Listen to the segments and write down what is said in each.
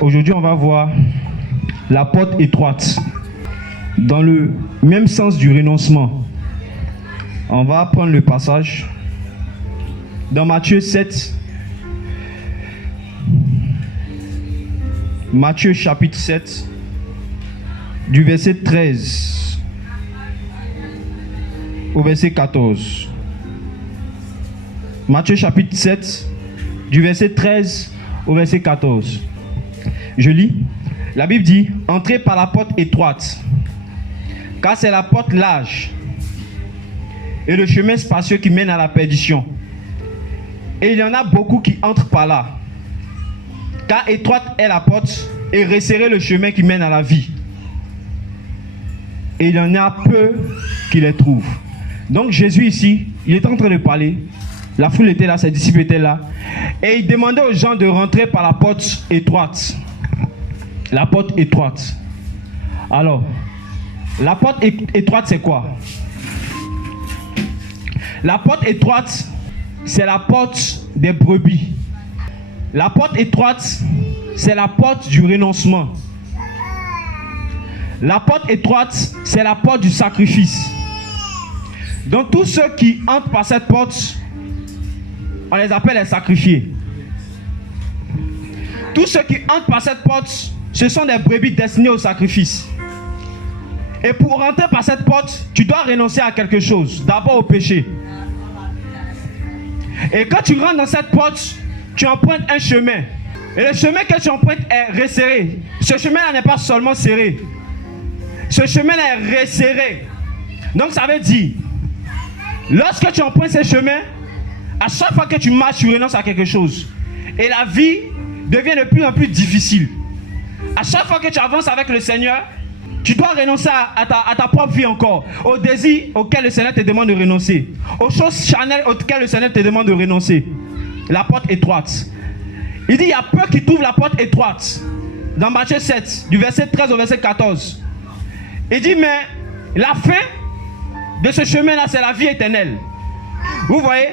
Aujourd'hui, on va voir la porte étroite dans le même sens du renoncement. On va prendre le passage dans Matthieu 7. Matthieu chapitre 7, du verset 13 au verset 14. Matthieu chapitre 7, du verset 13 au verset 14. Je lis. La Bible dit: entrez par la porte étroite, car c'est la porte large et le chemin spacieux qui mène à la perdition. Et il y en a beaucoup qui entrent par là. Car étroite est la porte et resserré le chemin qui mène à la vie. Et il y en a peu qui les trouvent. Donc Jésus ici, il est en train de parler. La foule était là, ses disciples étaient là. Et il demandait aux gens de rentrer par la porte étroite. La porte étroite. Alors, la porte étroite, c'est quoi? La porte étroite, c'est la porte des brebis. La porte étroite, c'est la porte du renoncement. La porte étroite, c'est la porte du sacrifice. Donc tous ceux qui entrent par cette porte, on les appelle les sacrifiés. Tous ceux qui entrent par cette porte, ce sont des brebis destinées au sacrifice. Et pour rentrer par cette porte, tu dois renoncer à quelque chose. D'abord au péché. Et quand tu rentres dans cette porte, tu empruntes un chemin. Et le chemin que tu empruntes est resserré. Ce chemin-là n'est pas seulement serré. Ce chemin-là est resserré. Donc ça veut dire, lorsque tu empruntes ce chemin, à chaque fois que tu marches, tu renonces à quelque chose. Et la vie devient de plus en plus difficile. À chaque fois que tu avances avec le Seigneur, tu dois renoncer à ta propre vie encore. Aux désirs auxquels le Seigneur te demande de renoncer. Aux choses charnelles auxquelles le Seigneur te demande de renoncer. La porte étroite. Il dit, il y a peu qui trouvent la porte étroite. Dans Matthieu 7, du verset 13 au verset 14. Il dit, mais la fin de ce chemin-là, c'est la vie éternelle. Vous voyez?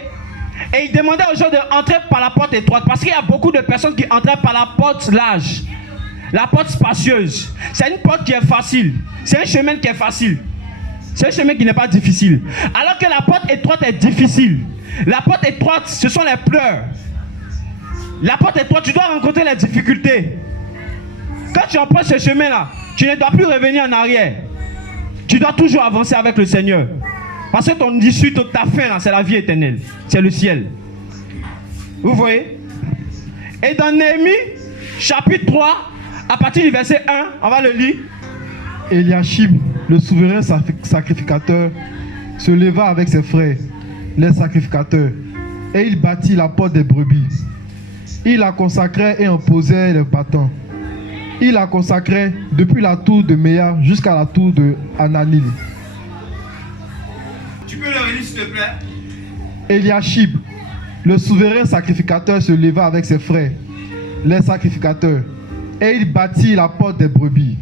Et il demandait aux gens d'entrer par la porte étroite. Parce qu'il y a beaucoup de personnes qui entraient par la porte large. La porte spacieuse. C'est une porte qui est facile. C'est un chemin qui est facile. C'est un chemin qui n'est pas difficile. Alors que la porte étroite est difficile. La porte étroite, ce sont les pleurs. La porte étroite, tu dois rencontrer les difficultés. Quand tu empruntes ce chemin-là, tu ne dois plus revenir en arrière. Tu dois toujours avancer avec le Seigneur. Parce que ton issue, ta fin, là, c'est la vie éternelle. C'est le ciel. Vous voyez? Et dans Néhémie, chapitre 3, à partir du verset 1, on va le lire. Eliashib, le souverain sacrificateur, se leva avec ses frères, les sacrificateurs, et il bâtit la porte des brebis. Il la consacrait et en posait les battants. Il la consacrait depuis la tour de Méa jusqu'à la tour de Ananil. Tu peux le relire s'il te plaît? Eliashib, le souverain sacrificateur, se leva avec ses frères, les sacrificateurs, et il bâtit la porte des brebis.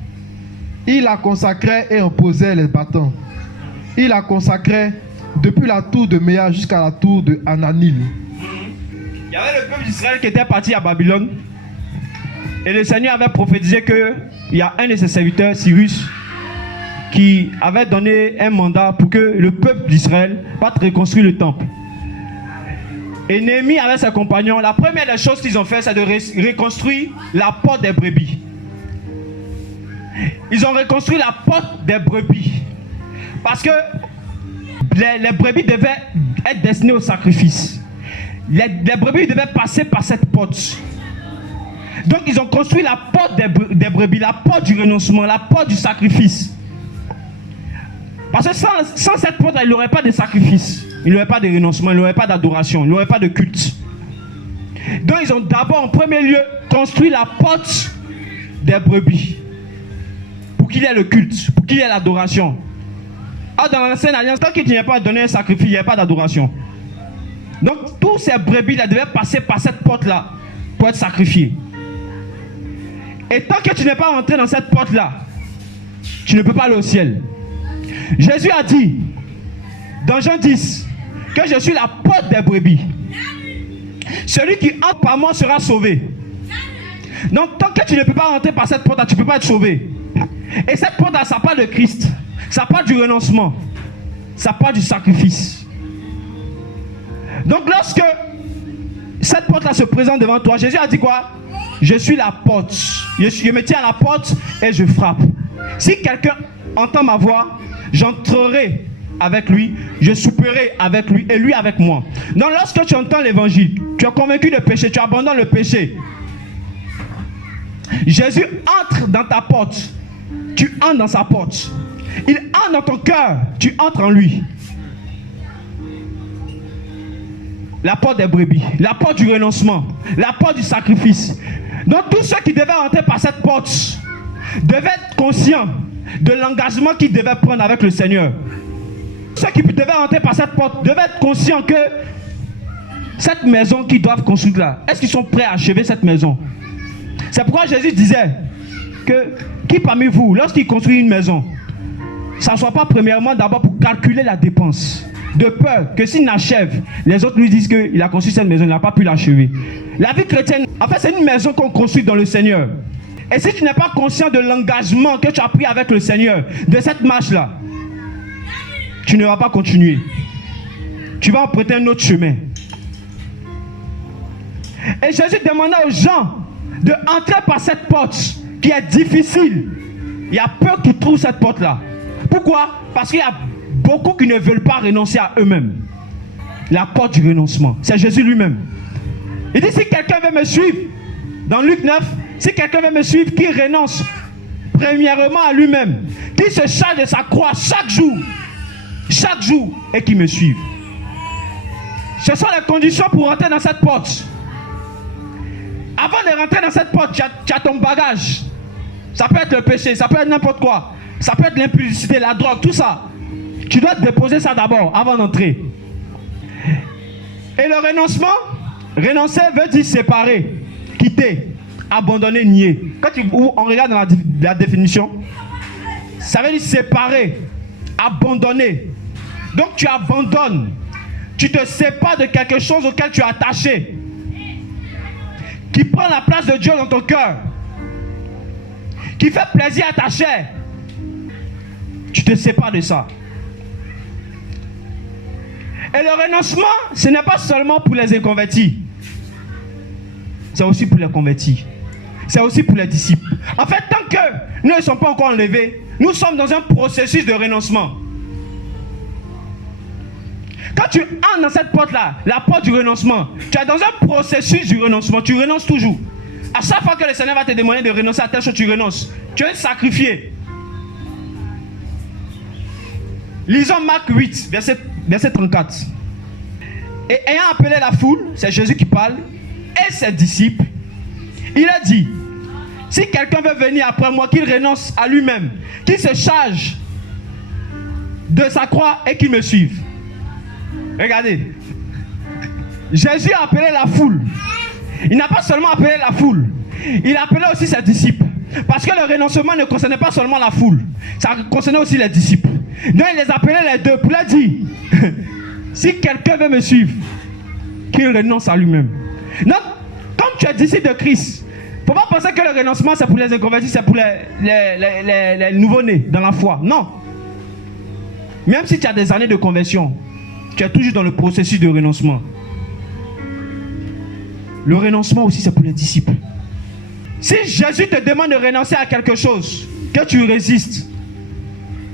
Il la consacrait et en posait les battants. Il la consacrait depuis la tour de Méa jusqu'à la tour de Ananil. Il y avait le peuple d'Israël qui était parti à Babylone. Et le Seigneur avait prophétisé qu'il y a un de ses serviteurs, Cyrus, qui avait donné un mandat pour que le peuple d'Israël parte reconstruire le temple. Et Néhémie avec ses compagnons, la première des choses qu'ils ont fait, c'est de reconstruire la porte des brebis. Ils ont reconstruit la porte des brebis. Parce que les brebis devaient être destinées au sacrifice. Les brebis devaient passer par cette porte. Donc ils ont construit la porte des brebis, la porte du renoncement, la porte du sacrifice. Parce que sans cette porte, il n'y aurait pas de sacrifice, il n'y aurait pas de renoncement, il n'y aurait pas d'adoration, il n'y aurait pas de culte. Donc ils ont d'abord en premier lieu construit la porte des brebis. Pour qu'il y ait le culte, pour qu'il y ait l'adoration. Ah, dans l'ancienne alliance, tant que tu n'as pas donné un sacrifice, il n'y a pas d'adoration. Donc tous ces brebis-là devaient passer par cette porte-là pour être sacrifiés. Et tant que tu n'es pas rentré dans cette porte-là, tu ne peux pas aller au ciel. Jésus a dit, dans Jean 10, que je suis la porte des brebis. Celui qui entre par moi sera sauvé. Donc, tant que tu ne peux pas rentrer par cette porte-là, tu ne peux pas être sauvé. Et cette porte-là, ça parle de Christ. Ça parle du renoncement. Ça parle du sacrifice. Donc, lorsque cette porte-là se présente devant toi, Jésus a dit quoi? Je suis la porte. Je me tiens à la porte et je frappe. Si quelqu'un entend ma voix, j'entrerai avec lui, je souperai avec lui et lui avec moi. Donc, lorsque tu entends l'évangile, tu es convaincu de péché, tu abandonnes le péché. Jésus entre dans ta porte. Tu entres dans sa porte. Il entre dans ton cœur. Tu entres en lui. La porte des brebis. La porte du renoncement. La porte du sacrifice. Donc tous ceux qui devaient entrer par cette porte devaient être conscients de l'engagement qu'ils devaient prendre avec le Seigneur. Ceux qui devaient entrer par cette porte devaient être conscients que cette maison qu'ils doivent construire là, est-ce qu'ils sont prêts à achever cette maison? C'est pourquoi Jésus disait que qui parmi vous, lorsqu'il construit une maison, ne s'assoit pas premièrement d'abord pour calculer la dépense, de peur que s'il n'achève, les autres lui disent qu'il a construit cette maison, il n'a pas pu l'achever. La vie chrétienne, en fait, c'est une maison qu'on construit dans le Seigneur. Et si tu n'es pas conscient de l'engagement que tu as pris avec le Seigneur, de cette marche-là, tu ne vas pas continuer. Tu vas emprunter un autre chemin. Et Jésus demanda aux gens de entrer par cette porte qui est difficile. Il y a peur qu'ils trouvent cette porte-là. Pourquoi? Parce qu'il y a beaucoup qui ne veulent pas renoncer à eux-mêmes. La porte du renoncement, c'est Jésus lui-même. Il dit, si quelqu'un veut me suivre, dans Luc 9, si quelqu'un veut me suivre, qu'il renonce premièrement à lui-même, qu'il se charge de sa croix chaque jour, et qu'il me suive. Ce sont les conditions pour rentrer dans cette porte. Avant de rentrer dans cette porte, tu as ton bagage. Ça peut être le péché, ça peut être n'importe quoi. Ça peut être l'impudicité, la drogue, tout ça. Tu dois déposer ça d'abord, avant d'entrer. Et le renoncement, renoncer veut dire séparer, quitter, abandonner, nier. Quand on regarde dans la définition, ça veut dire séparer, abandonner. Donc tu abandonnes. Tu te sépares de quelque chose auquel tu es attaché, qui prend la place de Dieu dans ton cœur, qui fait plaisir à ta chair. Tu te sépares de ça. Et le renoncement, ce n'est pas seulement pour les inconvertis. C'est aussi pour les convertis. C'est aussi pour les disciples. En fait, tant que nous ne sommes pas encore enlevés, nous sommes dans un processus de renoncement. Quand tu entres dans cette porte-là, la porte du renoncement, tu es dans un processus du renoncement. Tu renonces toujours. À chaque fois que le Seigneur va te demander de renoncer à telle chose, tu renonces. Tu es sacrifié. Lisons Marc 8, verset 34. Et ayant appelé la foule, c'est Jésus qui parle, et ses disciples, il a dit, si quelqu'un veut venir après moi, qu'il renonce à lui-même, qu'il se charge de sa croix et qu'il me suive. Regardez, Jésus a appelé la foule. Il n'a pas seulement appelé la foule, il a appelé aussi ses disciples. Parce que le renoncement ne concernait pas seulement la foule, ça concernait aussi les disciples. Donc il les appelait les deux pour leur dire, si quelqu'un veut me suivre, qu'il renonce à lui-même. Donc, comme tu es disciple de Christ, il ne faut pas penser que le renoncement c'est pour les inconvertis, c'est pour les nouveau-nés dans la foi. Non. Même si tu as des années de conversion, tu es toujours dans le processus de renoncement. Le renoncement aussi, c'est pour les disciples. Si Jésus te demande de renoncer à quelque chose, que tu résistes,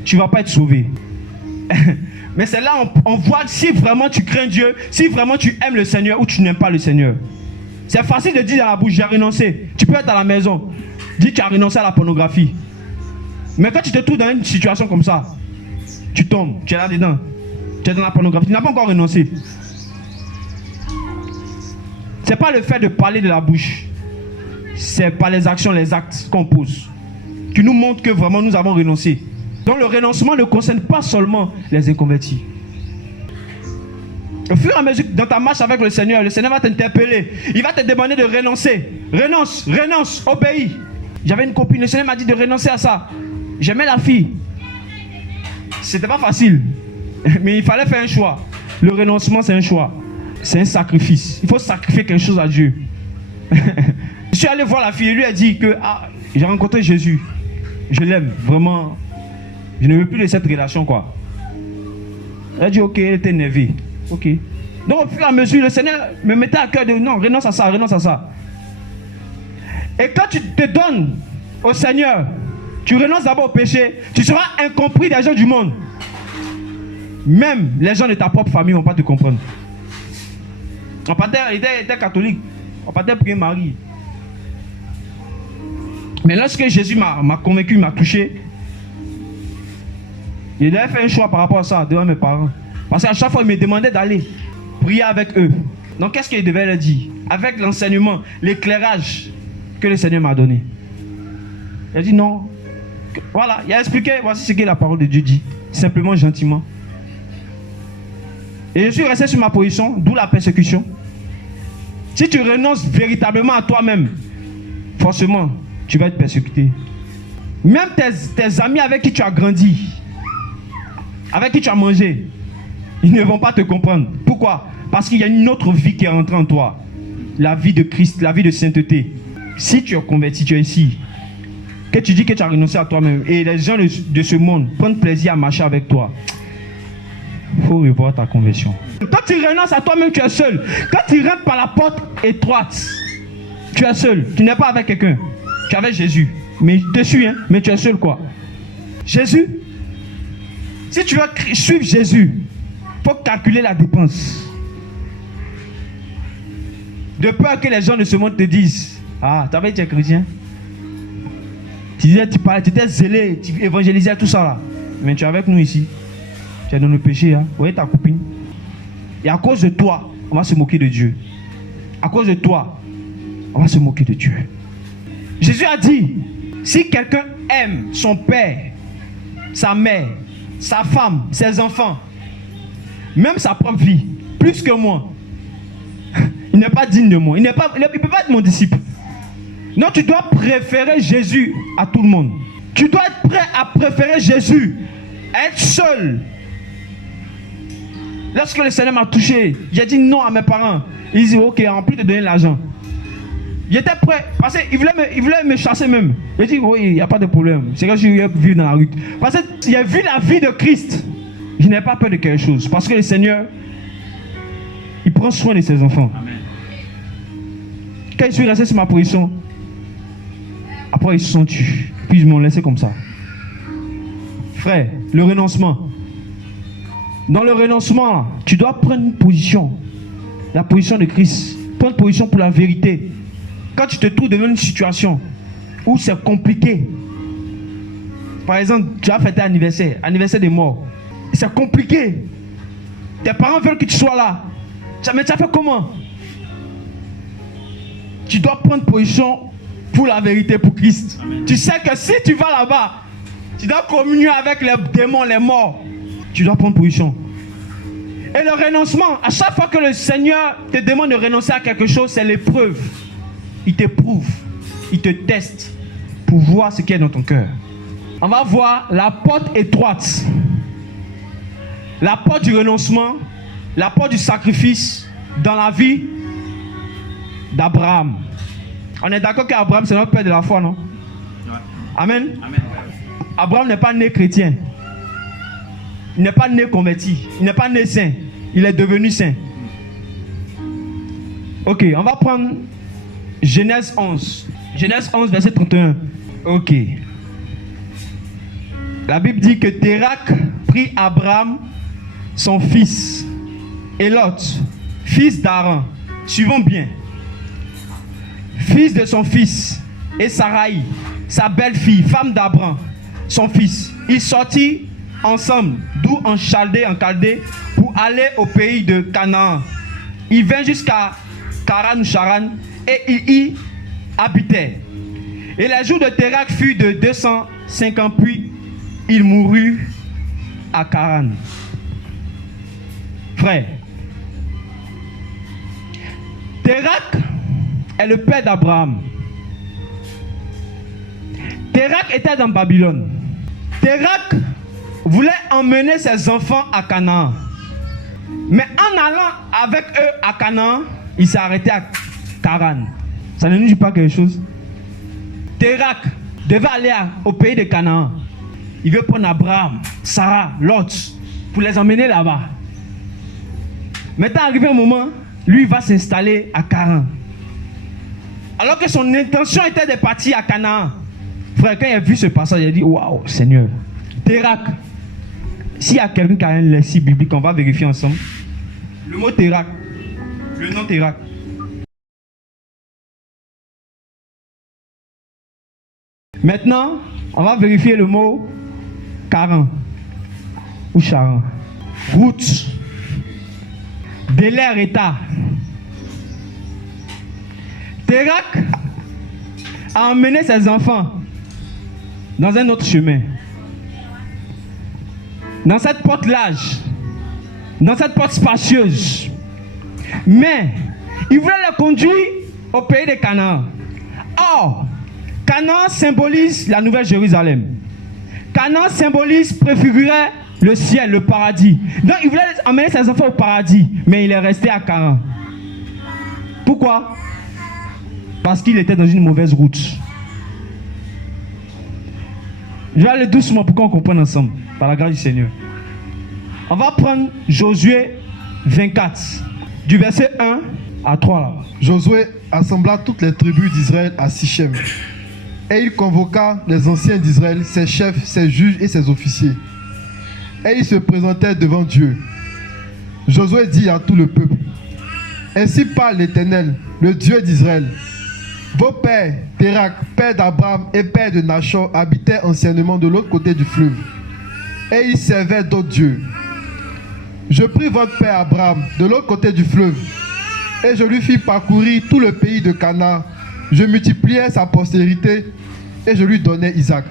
tu ne vas pas être sauvé. Mais c'est là on voit si vraiment tu crains Dieu, si vraiment tu aimes le Seigneur ou tu n'aimes pas le Seigneur. C'est facile de dire dans la bouche, j'ai renoncé. Tu peux être à la maison, dire que tu as renoncé à la pornographie. Mais quand tu te trouves dans une situation comme ça, tu tombes, tu es là dedans. Tu es dans la pornographie, tu n'as pas encore renoncé. Ce n'est pas le fait de parler de la bouche. C'est par les actions, les actes qu'on pose, qui nous montrent que vraiment nous avons renoncé. Donc le renoncement ne concerne pas seulement les inconvertis. Au fur et à mesure dans ta marche avec le Seigneur va t'interpeller. Il va te demander de renoncer. Renonce, obéis. J'avais une copine, le Seigneur m'a dit de renoncer à ça. J'aimais la fille. C'était pas facile. Mais il fallait faire un choix. Le renoncement, c'est un choix. C'est un sacrifice. Il faut sacrifier quelque chose à Dieu. Je suis allé voir la fille et lui a dit que j'ai rencontré Jésus. Je l'aime, vraiment. Je ne veux plus de cette relation, quoi. Elle a dit, ok, elle était énervée. Ok. Donc, au fur et à mesure, le Seigneur me mettait à cœur de non, renonce à ça, renonce à ça. Et quand tu te donnes au Seigneur, tu renonces d'abord au péché, tu seras incompris des gens du monde. Même les gens de ta propre famille ne vont pas te comprendre. Mon père était catholique. Mon père priait Marie. Mais lorsque Jésus m'a convaincu, m'a touché, il avait fait un choix par rapport à ça devant mes parents. Parce qu'à chaque fois, il me demandait d'aller prier avec eux. Donc, qu'est-ce qu'il devait leur dire? Avec l'enseignement, l'éclairage que le Seigneur m'a donné. Il a dit non. Voilà, il a expliqué, voici ce que la parole de Dieu dit. Simplement, gentiment. Et je suis resté sur ma position, d'où la persécution. Si tu renonces véritablement à toi-même, forcément, tu vas être persécuté. Même tes amis avec qui tu as grandi, avec qui tu as mangé, ils ne vont pas te comprendre. Pourquoi? Parce qu'il y a une autre vie qui est rentrée en toi. La vie de Christ, la vie de sainteté. Si tu es converti, tu es ici, que tu dis que tu as renoncé à toi-même, et les gens de ce monde prennent plaisir à marcher avec toi, il faut revoir ta conversion. Quand tu renonces à toi-même, tu es seul. Quand tu rentres par la porte étroite, tu es seul. Tu n'es pas avec quelqu'un. Tu es avec Jésus. Mais je te suis, hein? Mais tu es seul, quoi. Jésus, si tu veux suivre Jésus, il faut calculer la dépense. De peur que les gens de ce monde te disent, ah, tu avais été chrétien. Tu disais, tu parlais, tu étais zélé, tu évangélisais tout ça là. Mais tu es avec nous ici. Tu es dans le péché, hein. Vous voyez ta copine. Et à cause de toi, on va se moquer de Dieu. À cause de toi, on va se moquer de Dieu. Jésus a dit, si quelqu'un aime son père, sa mère, sa femme, ses enfants, même sa propre vie, plus que moi, il n'est pas digne de moi. Il ne peut pas être mon disciple. Non, tu dois préférer Jésus à tout le monde. Tu dois être prêt à préférer Jésus, à être seul. Lorsque le Seigneur m'a touché, j'ai dit non à mes parents. Ils disent ok, en plus de donner l'argent. J'étais prêt, parce qu'il voulait me chasser même. J'ai dit oui, il n'y a pas de problème. C'est que je vais vivre dans la rue. Parce que j'ai vu la vie de Christ. Je n'ai pas peur de quelque chose. Parce que le Seigneur, il prend soin de ses enfants. Amen. Quand je suis resté sur ma position, après ils se sont tués. Puis ils m'ont laissé comme ça. Frère, le renoncement. Dans le renoncement, tu dois prendre une position. La position de Christ. Prendre position pour la vérité. Quand tu te trouves dans une situation où c'est compliqué. Par exemple, tu as fêté anniversaire des morts. C'est compliqué. Tes parents veulent que tu sois là. Mais tu as fait comment? Tu dois prendre position pour la vérité, pour Christ. Amen. Tu sais que si tu vas là-bas, tu dois communier avec les démons, les morts. Tu dois prendre position. Et le renoncement, à chaque fois que le Seigneur te demande de renoncer à quelque chose, c'est l'épreuve. Il t'éprouve, il te teste pour voir ce qui est dans ton cœur. On va voir la porte étroite. La porte du renoncement, la porte du sacrifice dans la vie d'Abraham. On est d'accord qu'Abraham, c'est notre père de la foi, non? Amen. Amen. Abraham n'est pas né chrétien. Il n'est pas né converti. Il n'est pas né saint. Il est devenu saint. Ok, on va prendre Genèse 11. Genèse 11, verset 31. Ok. La Bible dit que Térak prit Abraham, son fils, et Lot, fils d'Aaron. Suivons bien. Fils de son fils, et Sarai, sa belle-fille, femme d'Abraham, son fils. Ils sortirent ensemble, d'où en Chaldée, pour aller au pays de Canaan. Ils vinrent jusqu'à Karan ou Charan, et ils y habitaient. Et les jours de Térak furent de 205 ans, puis il mourut à Karan. Frère, Térak est le père d'Abraham. Térak était dans Babylone. Térak voulait emmener ses enfants à Canaan. Mais en allant avec eux à Canaan, il s'est arrêté à Charan. Ça ne nous dit pas quelque chose? Térak devait aller au pays de Canaan. Il veut prendre Abraham, Sarah, Lot pour les emmener là-bas. Maintenant, arrivé un moment, lui va s'installer à Charan. Alors que son intention était de partir à Canaan. Frère, quand il a vu ce passage, il a dit, waouh, Seigneur. Térak. S'il y a quelqu'un qui a un lexique biblique, on va vérifier ensemble. Le mot Térak. Le nom Térak. Maintenant, on va vérifier le mot Charan. Ou Charan. Route. Délai, retard. Térak a emmené ses enfants dans un autre chemin. Dans cette porte large. Dans cette porte spacieuse. Mais, il voulait les conduire au pays de Canaan. Or, Canaan symbolise la Nouvelle Jérusalem. Canaan symbolise, préfigurait le ciel, le paradis. Donc, il voulait emmener ses enfants au paradis. Mais il est resté à Charan. Pourquoi? Parce qu'il était dans une mauvaise route. Je vais aller doucement pour qu'on comprenne ensemble, par la grâce du Seigneur. On va prendre Josué 24, du verset 1 à 3 là. Josué assembla toutes les tribus d'Israël à Sichem. Et il convoqua les anciens d'Israël, ses chefs, ses juges et ses officiers. Et ils se présentèrent devant Dieu. Josué dit à tout le peuple: Ainsi parle l'Éternel, le Dieu d'Israël. Vos pères, Térak, père d'Abraham et père de Nachor, habitaient anciennement de l'autre côté du fleuve. Et ils servaient d'autres dieux. Je pris votre père Abraham de l'autre côté du fleuve, et je lui fis parcourir tout le pays de Canaan. Je multipliai sa postérité, et je lui donnai Isaac.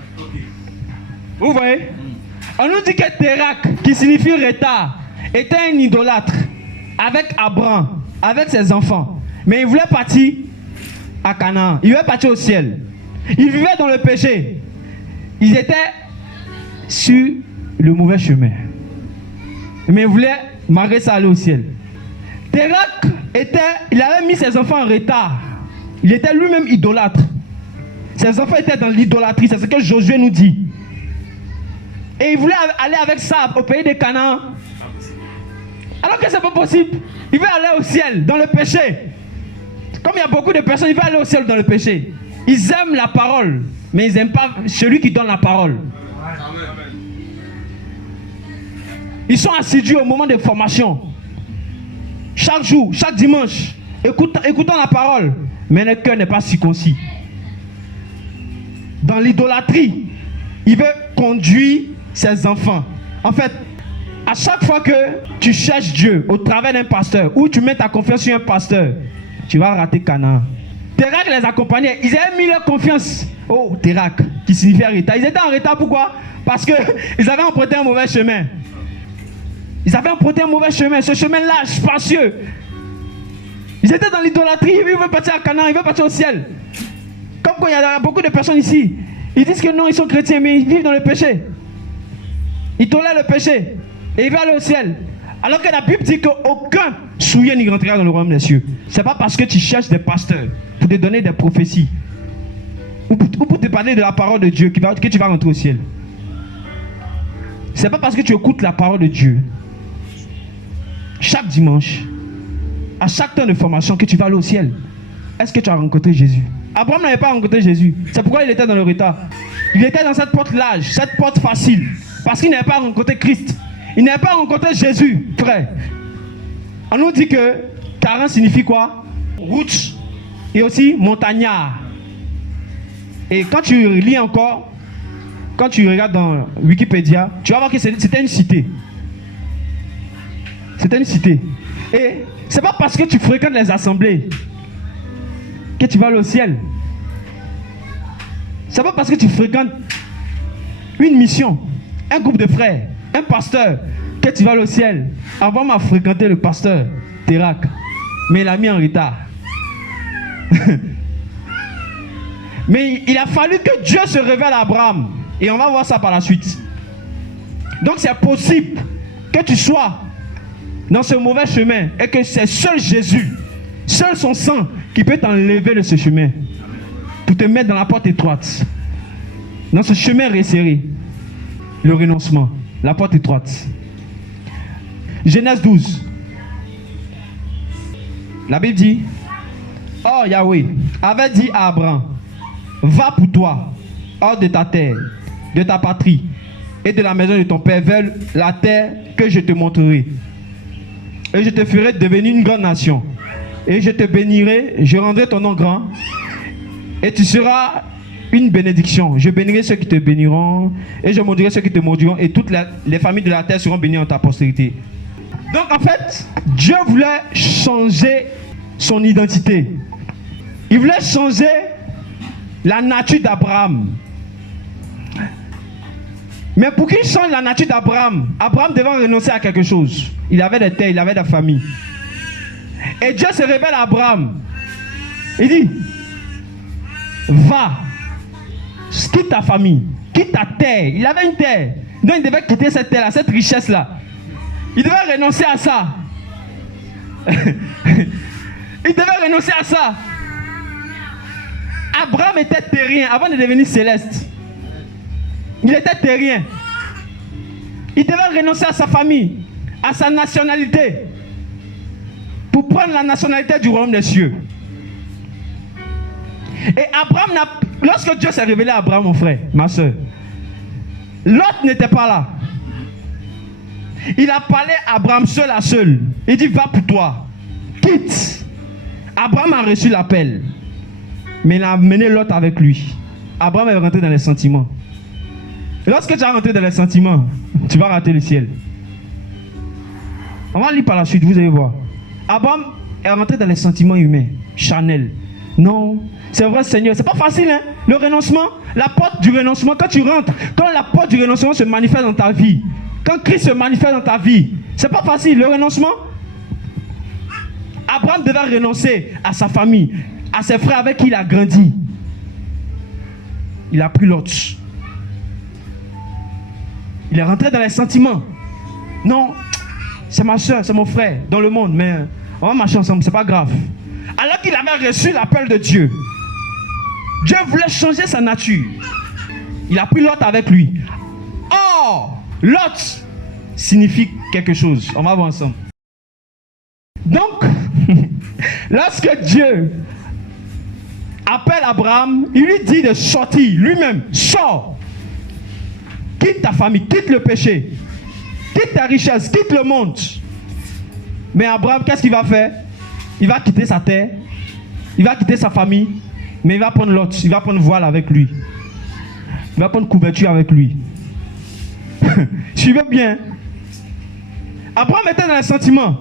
Vous voyez? On nous dit que Térak, qui signifie retard, était un idolâtre avec Abraham, avec ses enfants. Mais il voulait partir à Canaan. Il voulait partir au ciel. Ils vivaient dans le péché. Ils étaient sur le mauvais chemin. Mais il voulait malgré ça aller au ciel. Térak il avait mis ses enfants en retard. Il était lui-même idolâtre. Ses enfants étaient dans l'idolâtrie. C'est ce que Josué nous dit. Et il voulait aller avec ça au pays de Canaan. Alors que c'est pas possible. Il veut aller au ciel dans le péché. Comme il y a beaucoup de personnes, ils veulent aller au ciel dans le péché. Ils aiment la parole, mais ils n'aiment pas celui qui donne la parole. Ils sont assidus au moment de formation. Chaque jour, chaque dimanche, écoutant la parole, mais le cœur n'est pas circoncis. Dans l'idolâtrie, il veut conduire ses enfants. En fait, à chaque fois que tu cherches Dieu au travers d'un pasteur, ou tu mets ta confiance sur un pasteur, tu vas rater Canaan. Térak les accompagnait. Ils avaient mis leur confiance au Térak, qui signifie retard. Ils étaient en retard, pourquoi? Parce qu'ils avaient emprunté un mauvais chemin. Ils avaient emprunté un mauvais chemin, ce chemin-là, spacieux. Ils étaient dans l'idolâtrie, ils veulent partir à Canaan, ils veulent partir au ciel. Comme quand il y a beaucoup de personnes ici, ils disent que non, ils sont chrétiens, mais ils vivent dans le péché. Ils tolèrent le péché et ils veulent aller au ciel. Alors que la Bible dit qu'aucun souillé n'y rentrera dans le royaume des cieux. Ce n'est pas parce que tu cherches des pasteurs pour te donner des prophéties ou pour te parler de la parole de Dieu que tu vas rentrer au ciel. Ce n'est pas parce que tu écoutes la parole de Dieu chaque dimanche, à chaque temps de formation, que tu vas aller au ciel. Est-ce que tu as rencontré Jésus? Abraham n'avait pas rencontré Jésus. C'est pourquoi il était dans le retard. Il était dans cette porte large, cette porte facile. Parce qu'il n'avait pas rencontré Christ. Il n'avait pas rencontré Jésus, frère. On nous dit que Charan signifie quoi? Route. Et aussi montagnard. Et quand tu lis encore, quand tu regardes dans Wikipédia, tu vas voir que c'était une cité. C'était une cité. Et c'est pas parce que tu fréquentes les assemblées que tu vas aller au ciel. C'est pas parce que tu fréquentes une mission, un groupe de frères, un pasteur, que tu vas aller au ciel. Avant m'a fréquenté le pasteur Térak, mais il a mis en retard. Mais il a fallu que Dieu se révèle à Abraham. Et on va voir ça par la suite. Donc c'est possible que tu sois dans ce mauvais chemin et que c'est seul Jésus, seul son sang qui peut t'enlever de ce chemin pour te mettre dans la porte étroite, dans ce chemin resserré, le renoncement, la porte étroite. Genèse 12. La Bible dit, oh Yahweh avait dit à Abraham, va pour toi hors de ta terre, de ta patrie et de la maison de ton père vers la terre que je te montrerai. Et je te ferai devenir une grande nation. Et je te bénirai, je rendrai ton nom grand. Et tu seras une bénédiction. Je bénirai ceux qui te béniront. Et je maudirai ceux qui te maudiront. Et toutes les familles de la terre seront bénies en ta postérité. Donc en fait, Dieu voulait changer son identité. Il voulait changer la nature d'Abraham. Mais pour qu'il change la nature d'Abraham, Abraham devait renoncer à quelque chose. Il avait des terres, il avait de la famille. Et Dieu se révèle à Abraham. Il dit, va, quitte ta famille, quitte ta terre. Il avait une terre. Donc il devait quitter cette terre-là, cette richesse-là. Il devait renoncer à ça. Il devait renoncer à ça. Abraham était terrien avant de devenir céleste. Il était terrien. Il devait renoncer à sa famille, à sa nationalité, pour prendre la nationalité du royaume des cieux. Et Abraham, lorsque Dieu s'est révélé à Abraham, mon frère, ma soeur, Lot n'était pas là. Il a parlé à Abraham seul à seul. Il dit, va pour toi, quitte. Abraham a reçu l'appel, mais il a mené Lot avec lui. Abraham est rentré dans les sentiments. Et lorsque tu vas rentrer dans les sentiments, tu vas rater le ciel. On va lire par la suite, vous allez voir. Abraham est rentré dans les sentiments humains, charnels. Non, c'est vrai Seigneur, c'est pas facile hein. Le renoncement, la porte du renoncement, quand tu rentres, quand la porte du renoncement se manifeste dans ta vie, quand Christ se manifeste dans ta vie, c'est pas facile, le renoncement. Abraham devait renoncer à sa famille, à ses frères avec qui il a grandi. Il a pris l'autre. Il est rentré dans les sentiments. Non, c'est ma soeur, c'est mon frère dans le monde, mais on va marcher ensemble, c'est pas grave. Alors qu'il avait reçu l'appel de Dieu, Dieu voulait changer sa nature. Il a pris Lot avec lui. Or, Lot signifie quelque chose. On va voir ensemble. Donc, lorsque Dieu appelle Abraham, il lui dit de sortir lui-même. Sors. Quitte ta famille, quitte le péché, quitte ta richesse, quitte le monde. Mais Abraham, qu'est-ce qu'il va faire? Il va quitter sa terre, il va quitter sa famille, mais il va prendre l'autre, il va prendre voile avec lui. Il va prendre couverture avec lui. Suivez bien. Abraham était dans les sentiments.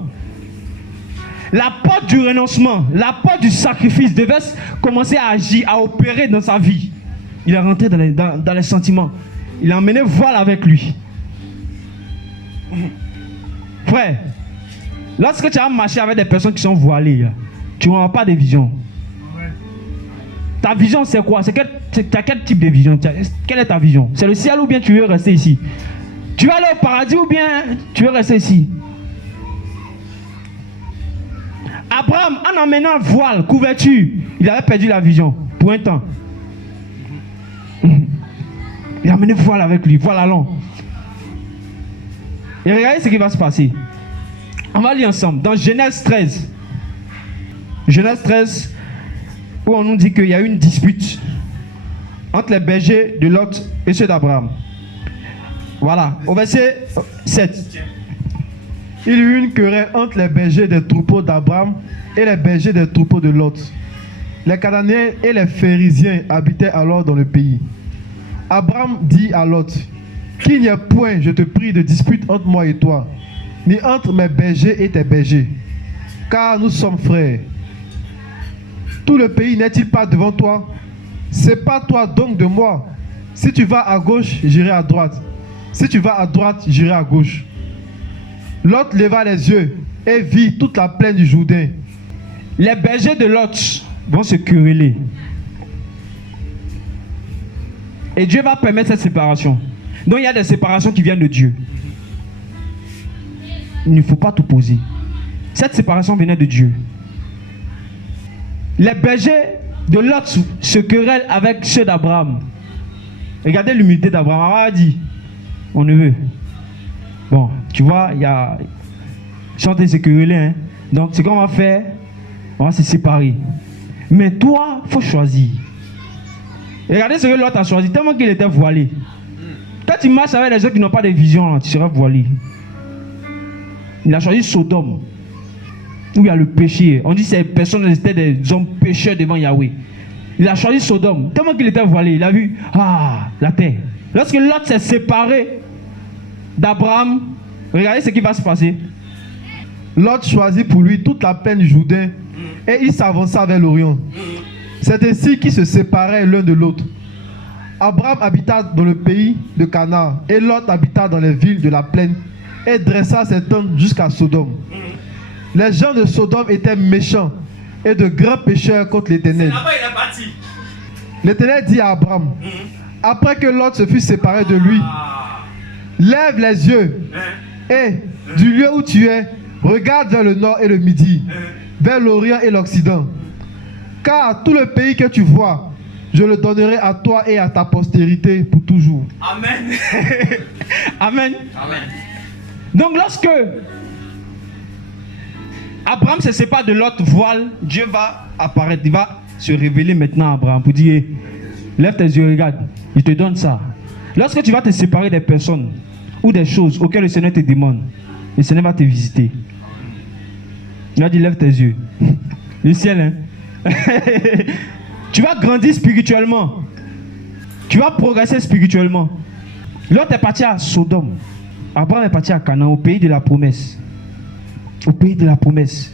La porte du renoncement, la porte du sacrifice devait commencer à agir, à opérer dans sa vie. Il est rentré dans les sentiments. Il a emmené voile avec lui. Frère, lorsque tu vas marcher avec des personnes qui sont voilées, tu n'auras pas de vision. Ta vision c'est quoi? Tu as quel type de vision? Quelle est ta vision? C'est le ciel ou bien tu veux rester ici? Tu veux aller au paradis ou bien tu veux rester ici? Abraham, en emmenant voile, couverture, il avait perdu la vision pour un temps. Il a amené voile avec lui, voile allant. Et regardez ce qui va se passer. On va lire ensemble dans Genèse 13. Genèse 13, où on nous dit qu'il y a eu une dispute entre les bergers de Lot et ceux d'Abraham. Voilà, au verset 7. Il y eut une querelle entre les bergers des troupeaux d'Abraham et les bergers des troupeaux de Lot. Les Cananéens et les Phérésiens habitaient alors dans le pays. Abraham dit à Lot, qu'il n'y ait point, je te prie, de dispute entre moi et toi, ni entre mes bergers et tes bergers, car nous sommes frères. Tout le pays n'est-il pas devant toi? Sépare-toi donc de moi. Si tu vas à gauche, j'irai à droite. Si tu vas à droite, j'irai à gauche. Lot leva les yeux et vit toute la plaine du Jourdain. Les bergers de Lot vont se quereller. Et Dieu va permettre cette séparation. Donc il y a des séparations qui viennent de Dieu. Il ne faut pas tout poser. Cette séparation venait de Dieu. Les bergers de Lot se querellent avec ceux d'Abraham. Regardez l'humilité d'Abraham. Abraham a dit, mon neveu, bon, tu vois, il y a chanter se quereller, hein. Donc ce qu'on va faire, on va se séparer. Mais toi, il faut choisir. Regardez ce que Lot a choisi, tellement qu'il était voilé. Quand tu marches avec les gens qui n'ont pas de vision, là, tu seras voilé. Il a choisi Sodome, où il y a le péché. On dit que ces personnes étaient des hommes pécheurs devant Yahweh. Il a choisi Sodome, tellement qu'il était voilé. Il a vu, la terre. Lorsque Lot s'est séparé d'Abraham, regardez ce qui va se passer. Lot choisit pour lui toute la plaine du Jourdain et il s'avança vers l'Orient. C'est ainsi qu'ils se séparaient l'un de l'autre. Abraham habita dans le pays de Canaan et Lot habita dans les villes de la plaine et dressa ses tentes jusqu'à Sodome. Les gens de Sodome étaient méchants et de grands pécheurs contre l'Éternel. L'Éternel dit à Abraham, après que Lot se fut séparé de lui, lève les yeux et du lieu où tu es, regarde vers le nord et le midi, vers l'Orient et l'Occident. Car tout le pays que tu vois, je le donnerai à toi et à ta postérité pour toujours. Amen. Amen. Amen. Donc lorsque Abraham se sépare de l'autre voile, Dieu va apparaître, il va se révéler maintenant à Abraham pour dire, lève tes yeux, regarde, je te donne ça. Lorsque tu vas te séparer des personnes ou des choses auxquelles le Seigneur te demande, le Seigneur va te visiter. Il a dit, lève tes yeux. Le ciel, hein. Tu vas grandir spirituellement. Tu vas progresser spirituellement. L'autre est parti à Sodome. Abraham est parti à Canaan, au pays de la promesse. Au pays de la promesse.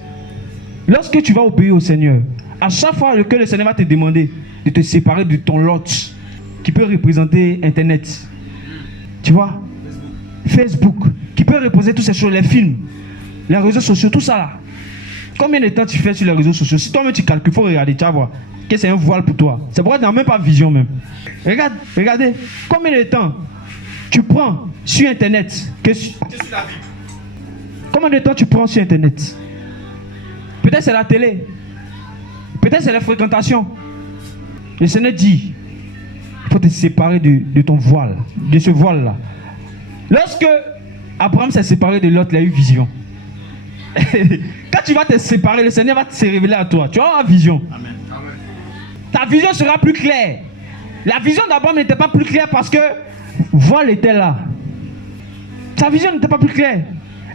Lorsque tu vas obéir au Seigneur, à chaque fois que le Seigneur va te demander de te séparer de ton lot, qui peut représenter Internet, tu vois, Facebook, qui peut représenter toutes ces choses, les films, les réseaux sociaux, tout ça là. Combien de temps tu fais sur les réseaux sociaux? Si toi-même tu calcules, il faut regarder, tu vas voir que c'est un voile pour toi. C'est pourquoi tu n'as même pas vision même. Regardez, combien de temps tu prends sur Internet Combien de temps tu prends sur Internet? Peut-être c'est la télé. Peut-être c'est la fréquentation. Le Seigneur dit, il faut te séparer de ton voile, de ce voile-là. Lorsque Abraham s'est séparé de l'autre, il a eu vision. Quand tu vas te séparer, le Seigneur va se révéler à toi. Tu vas avoir vision. Amen. Ta vision sera plus claire. La vision d'Abraham n'était pas plus claire parce que voile était là. Ta vision n'était pas plus claire.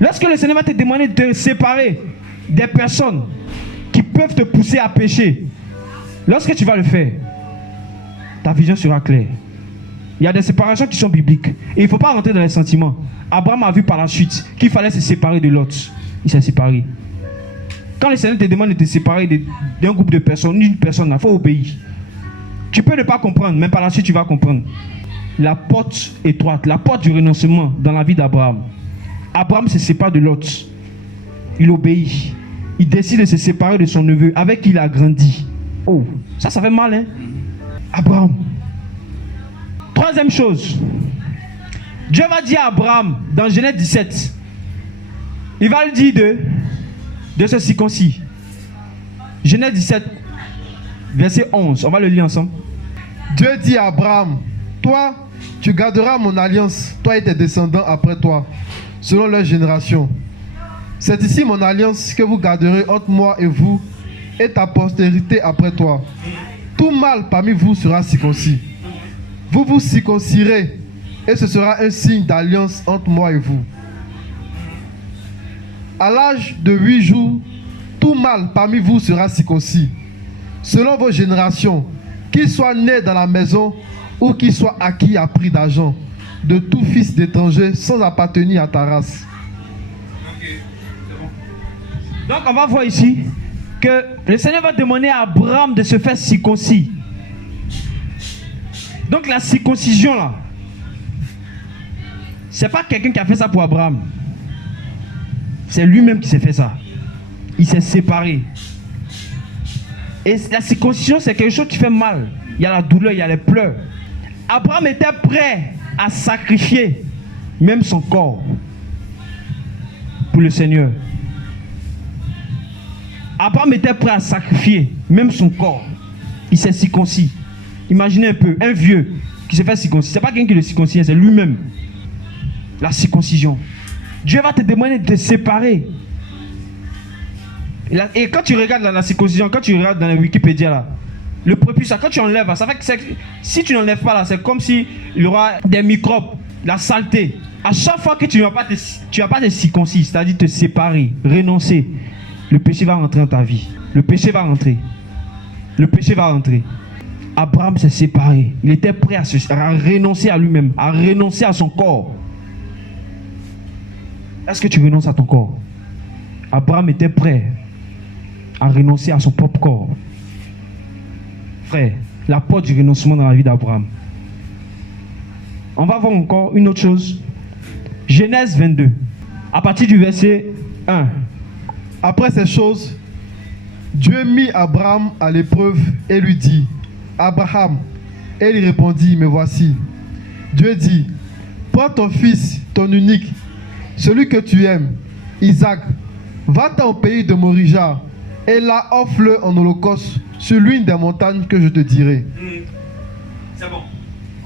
Lorsque le Seigneur va te demander de te séparer des personnes qui peuvent te pousser à pécher, lorsque tu vas le faire, ta vision sera claire. Il y a des séparations qui sont bibliques. Et il ne faut pas rentrer dans les sentiments. Abraham a vu par la suite qu'il fallait se séparer de l'autre. Il s'est séparé. Quand le Seigneur te demande de te séparer d'un groupe de personnes, d'une personne, il faut obéir. Tu peux ne pas comprendre, mais par la suite tu vas comprendre. La porte étroite, la porte du renoncement dans la vie d'Abraham. Abraham se sépare de l'autre. Il obéit. Il décide de se séparer de son neveu avec qui il a grandi. Oh, ça fait mal, hein? Abraham. Troisième chose. Dieu va dire à Abraham dans Genèse 17. Il va lui dire de se circoncire. Genèse 17, verset 11. On va le lire ensemble. Dieu dit à Abraham, toi, tu garderas mon alliance, toi et tes descendants après toi, selon leur génération. C'est ici mon alliance que vous garderez entre moi et vous et ta postérité après toi. Tout mâle parmi vous sera circoncis. Vous vous circoncirez et ce sera un signe d'alliance entre moi et vous. À l'âge de 8 jours, tout mâle parmi vous sera circoncis, selon vos générations, qu'il soit né dans la maison ou qu'il soit acquis à prix d'argent, de tout fils d'étranger sans appartenir à ta race. Donc on va voir ici que le Seigneur va demander à Abraham de se faire circoncis. Donc la circoncision là, c'est pas quelqu'un qui a fait ça pour Abraham. C'est lui-même qui s'est fait ça. Il s'est séparé. Et la circoncision, c'est quelque chose qui fait mal. Il y a la douleur, il y a les pleurs. Abraham était prêt à sacrifier même son corps pour le Seigneur. Abraham était prêt à sacrifier même son corps. Il s'est circoncis. Imaginez un peu, un vieux qui se fait circoncire. Ce n'est pas quelqu'un qui le circoncis, c'est lui-même. La circoncision. Dieu va te demander de te séparer. Et quand tu regardes la circoncision, quand tu regardes dans la Wikipédia là, le prépuce, quand tu enlèves, ça fait que si tu n'enlèves pas là, c'est comme s'il y aura des microbes, la saleté. À chaque fois que tu ne vas pas te circoncire, c'est-à-dire te séparer, renoncer, le péché va rentrer dans ta vie. Le péché va rentrer. Le péché va rentrer. Abraham s'est séparé. Il était prêt à renoncer à lui-même, à renoncer à son corps. Est-ce que tu renonces à ton corps? Abraham était prêt à renoncer à son propre corps. Frère, la porte du renoncement dans la vie d'Abraham. On va voir encore une autre chose. Genèse 22, à partir du verset 1. Après ces choses, Dieu mit Abraham à l'épreuve et lui dit, Abraham. Et il répondit, me voici. Dieu dit, prends ton fils, ton unique, celui que tu aimes, Isaac, va-t'en au pays de Morija, et là offre-le en holocauste sur l'une des montagnes que je te dirai. C'est bon.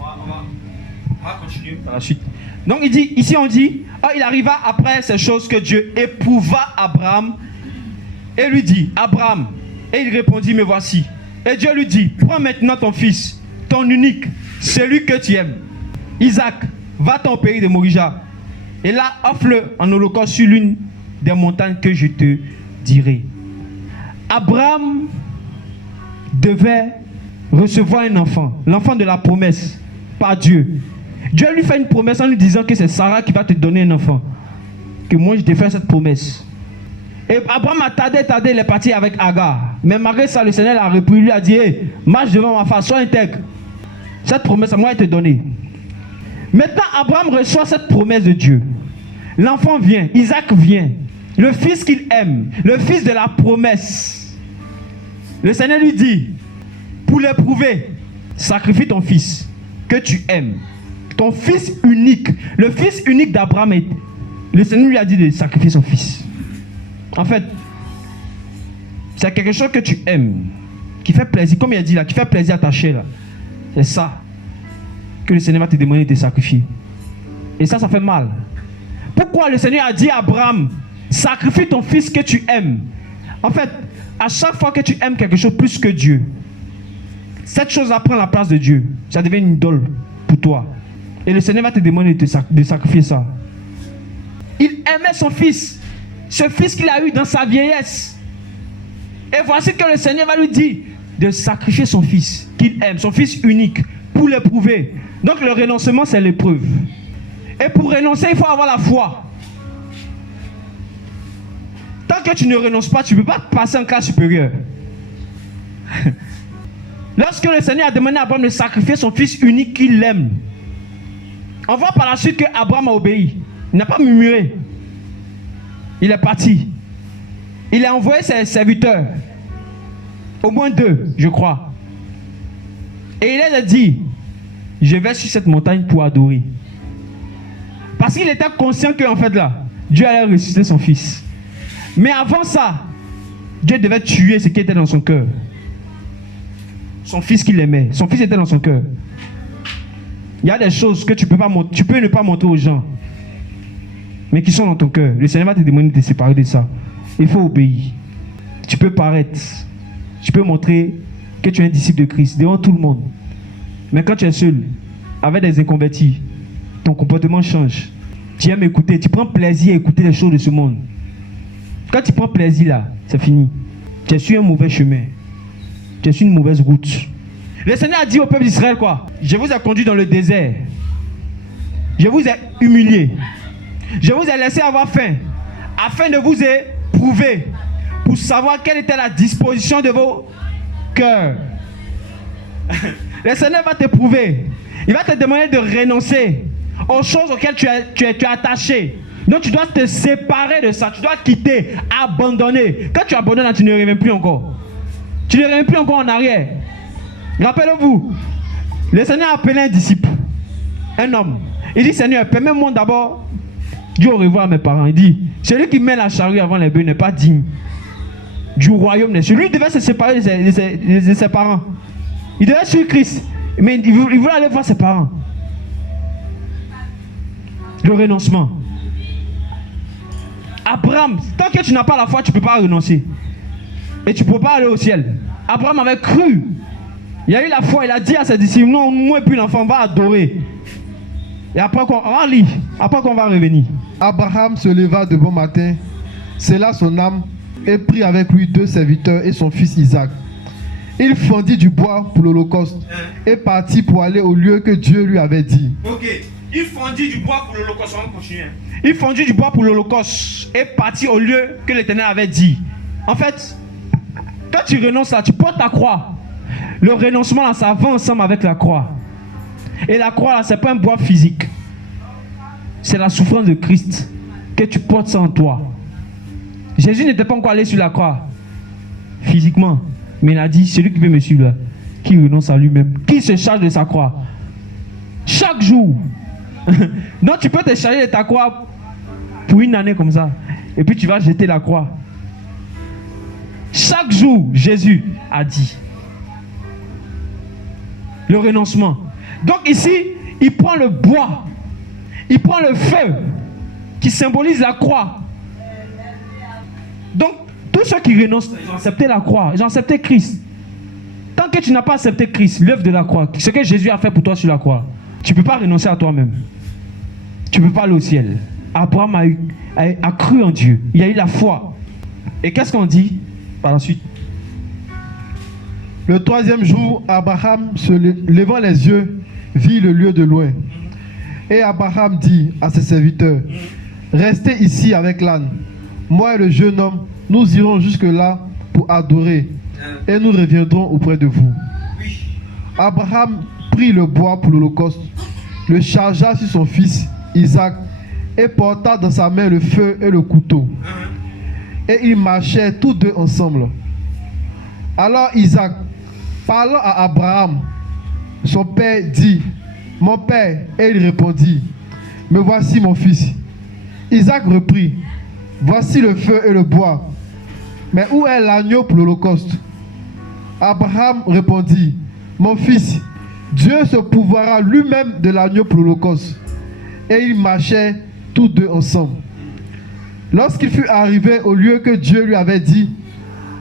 On va continuer par la suite. Donc ici on dit, il arriva après ces choses que Dieu éprouva Abraham et lui dit, Abraham. Et il répondit, me voici. Et Dieu lui dit, prends maintenant ton fils, ton unique, celui que tu aimes, Isaac, va-t'en au pays de Morija. Et là, offre-le en holocauste sur l'une des montagnes que je te dirai. Abraham devait recevoir un enfant, l'enfant de la promesse, par Dieu. Dieu lui fait une promesse en lui disant que c'est Sarah qui va te donner un enfant. Que moi je te fais cette promesse. Et Abraham a tardé, il est parti avec Agar. Mais malgré ça, le Seigneur l'a repris, lui a dit, hey, marche devant ma face, sois intègre. Cette promesse, moi, elle te donnée. Maintenant, Abraham reçoit cette promesse de Dieu. L'enfant vient, Isaac vient. Le fils qu'il aime, le fils de la promesse. Le Seigneur lui dit, pour l'éprouver, sacrifie ton fils que tu aimes. Ton fils unique, le fils unique d'Abraham. Le Seigneur lui a dit de sacrifier son fils. En fait, c'est quelque chose que tu aimes, qui fait plaisir, comme il a dit là, qui fait plaisir à ta chair là. C'est ça que le Seigneur va te demander de sacrifier. Et ça fait mal. Pourquoi le Seigneur a dit à Abraham, sacrifie ton fils que tu aimes? En fait, à chaque fois que tu aimes quelque chose plus que Dieu, cette chose-là prend la place de Dieu. Ça devient une idole pour toi. Et le Seigneur va te demander de sacrifier ça. Il aimait son fils. Ce fils qu'il a eu dans sa vieillesse. Et voici que le Seigneur va lui dire de sacrifier son fils qu'il aime, son fils unique, pour l'éprouver. Donc le renoncement, c'est l'épreuve. Et pour renoncer, il faut avoir la foi. Tant que tu ne renonces pas, tu ne peux pas passer en classe supérieure. Lorsque le Seigneur a demandé à Abraham de sacrifier son fils unique qu'il aime, on voit par la suite que Abraham a obéi. Il n'a pas murmuré. Il est parti. Il a envoyé ses serviteurs. Au moins 2, je crois. Et il leur a dit, je vais sur cette montagne pour adorer. Parce qu'il était conscient qu'en fait là, Dieu allait ressusciter son fils. Mais avant ça, Dieu devait tuer ce qui était dans son cœur. Son fils qu'il aimait. Son fils était dans son cœur. Il y a des choses que tu peux ne pas montrer aux gens, mais qui sont dans ton cœur. Le Seigneur va te demander de te séparer de ça. Il faut obéir. Tu peux paraître. Tu peux montrer que tu es un disciple de Christ devant tout le monde. Mais quand tu es seul, avec des inconvertis, ton comportement change. Tu aimes écouter. Tu prends plaisir à écouter les choses de ce monde. Quand tu prends plaisir là, c'est fini. Tu es sur un mauvais chemin. Tu es sur une mauvaise route. Le Seigneur a dit au peuple d'Israël quoi? Je vous ai conduit dans le désert. Je vous ai humilié. Je vous ai laissé avoir faim, afin de vous éprouver, pour savoir quelle était la disposition de vos cœurs. Le Seigneur va t'éprouver. Il va te demander de renoncer aux choses auxquelles tu es attaché. Donc tu dois te séparer de ça. Tu dois quitter, abandonner. Quand tu abandonnes, tu ne reviens plus encore. Tu ne reviens plus encore en arrière. Rappelez-vous, Le Seigneur a appelé un disciple, un homme. Il dit, Seigneur, permets-moi d'abord de dire au revoir à mes parents. Il dit, celui qui met la charrue avant les bœufs n'est pas digne du royaume des cieux. Lui, il devait se séparer de ses parents. Il devait suivre Christ, mais il voulait aller voir ses parents. Le renoncement. Abraham, tant que tu n'as pas la foi, tu ne peux pas renoncer. Et tu ne peux pas aller au ciel. Abraham avait cru. Il a eu la foi, il a dit à ses disciples, non, moi et puis l'enfant va adorer. Et après qu'on va revenir. Abraham se leva de bon matin, scella son âme et prit avec lui 2 serviteurs et son fils Isaac. Il fendit du bois pour l'holocauste et partit pour aller au lieu que Dieu lui avait dit. Ok, il fendit du bois pour l'holocauste, on va continuer. Il fendit du bois pour l'holocauste et partit au lieu que l'Éternel avait dit. En fait, quand tu renonces là, tu portes ta croix. Le renoncement là, ça va ensemble avec la croix. Et la croix là, c'est pas un bois physique. C'est la souffrance de Christ que tu portes ça en toi. Jésus n'était pas encore allé sur la croix physiquement, mais il a dit, celui qui veut me suivre là, qui renonce à lui-même, qui se charge de sa croix chaque jour. Donc tu peux te charger de ta croix pour une année comme ça, et puis tu vas jeter la croix. Chaque jour, Jésus a dit. Le renoncement. Donc ici, il prend le bois, il prend le feu qui symbolise la croix. Donc, tous ceux qui renoncent, ils ont accepté la croix, ils ont accepté Christ. Tant que tu n'as pas accepté Christ, l'œuvre de la croix, ce que Jésus a fait pour toi sur la croix, tu ne peux pas renoncer à toi-même. Tu ne peux pas aller au ciel. Abraham a cru en Dieu, il a eu la foi. Et qu'est-ce qu'on dit par la suite? Le 3e jour, Abraham, se levant les yeux, vit le lieu de loin. Et Abraham dit à ses serviteurs, restez ici avec l'âne. Moi et le jeune homme, nous irons jusque-là pour adorer, et nous reviendrons auprès de vous. Abraham prit le bois pour l'holocauste, le chargea sur son fils Isaac, et porta dans sa main le feu et le couteau. Et ils marchaient tous deux ensemble. Alors Isaac, parlant à Abraham, son père, dit, mon père, et il répondit, me voici mon fils. Isaac reprit, voici le feu et le bois, mais où est l'agneau pour l'holocauste? Abraham répondit, mon fils, Dieu se pourvoira lui-même de l'agneau pour l'holocauste. Et ils marchaient tous deux ensemble. Lorsqu'il fut arrivé au lieu que Dieu lui avait dit,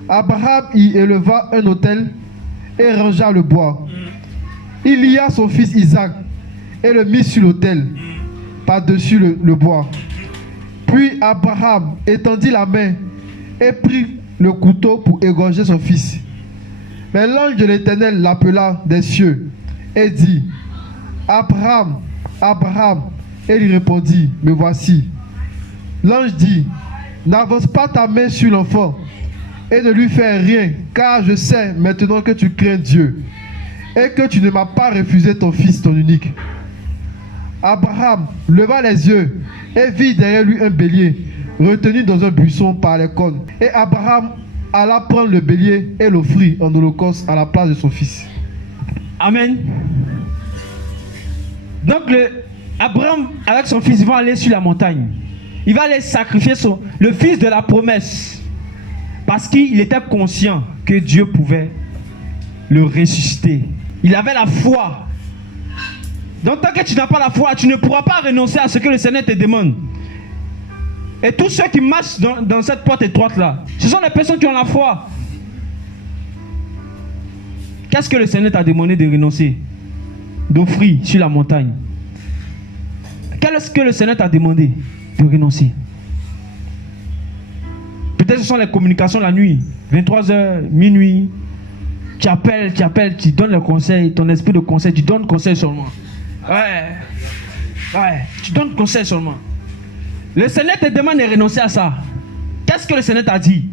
Abraham y éleva un autel et rangea le bois. Il lia son fils Isaac et le mit sur l'autel, par-dessus le bois. Puis Abraham étendit la main et prit le couteau pour égorger son fils. Mais l'ange de l'Éternel l'appela des cieux et dit, Abraham, Abraham. Et il répondit, me voici. L'ange dit, n'avance pas ta main sur l'enfant et ne lui fais rien, car je sais maintenant que tu crains Dieu et que tu ne m'as pas refusé ton fils, ton unique. Abraham leva les yeux et vit derrière lui un bélier retenu dans un buisson par les cornes. Et Abraham alla prendre le bélier et l'offrit en holocauste à la place de son fils. Amen. Donc Abraham avec son fils vont aller sur la montagne. Il va aller sacrifier le fils de la promesse. Parce qu'il était conscient que Dieu pouvait le ressusciter. Il avait la foi. Donc tant que tu n'as pas la foi, tu ne pourras pas renoncer à ce que le Seigneur te demande. Et tous ceux qui marchent dans cette porte étroite là, ce sont les personnes qui ont la foi. Qu'est-ce que le Seigneur t'a demandé de renoncer? D'offrir sur la montagne. Qu'est-ce que le Seigneur t'a demandé de renoncer? Peut-être ce sont les communications la nuit, 23h, minuit. Tu appelles, tu donnes le conseil, ton esprit de conseil, tu donnes conseil seulement. Ouais, tu donnes conseil seulement. Le Seigneur te demande de renoncer à ça. Qu'est-ce que le Seigneur t'a dit?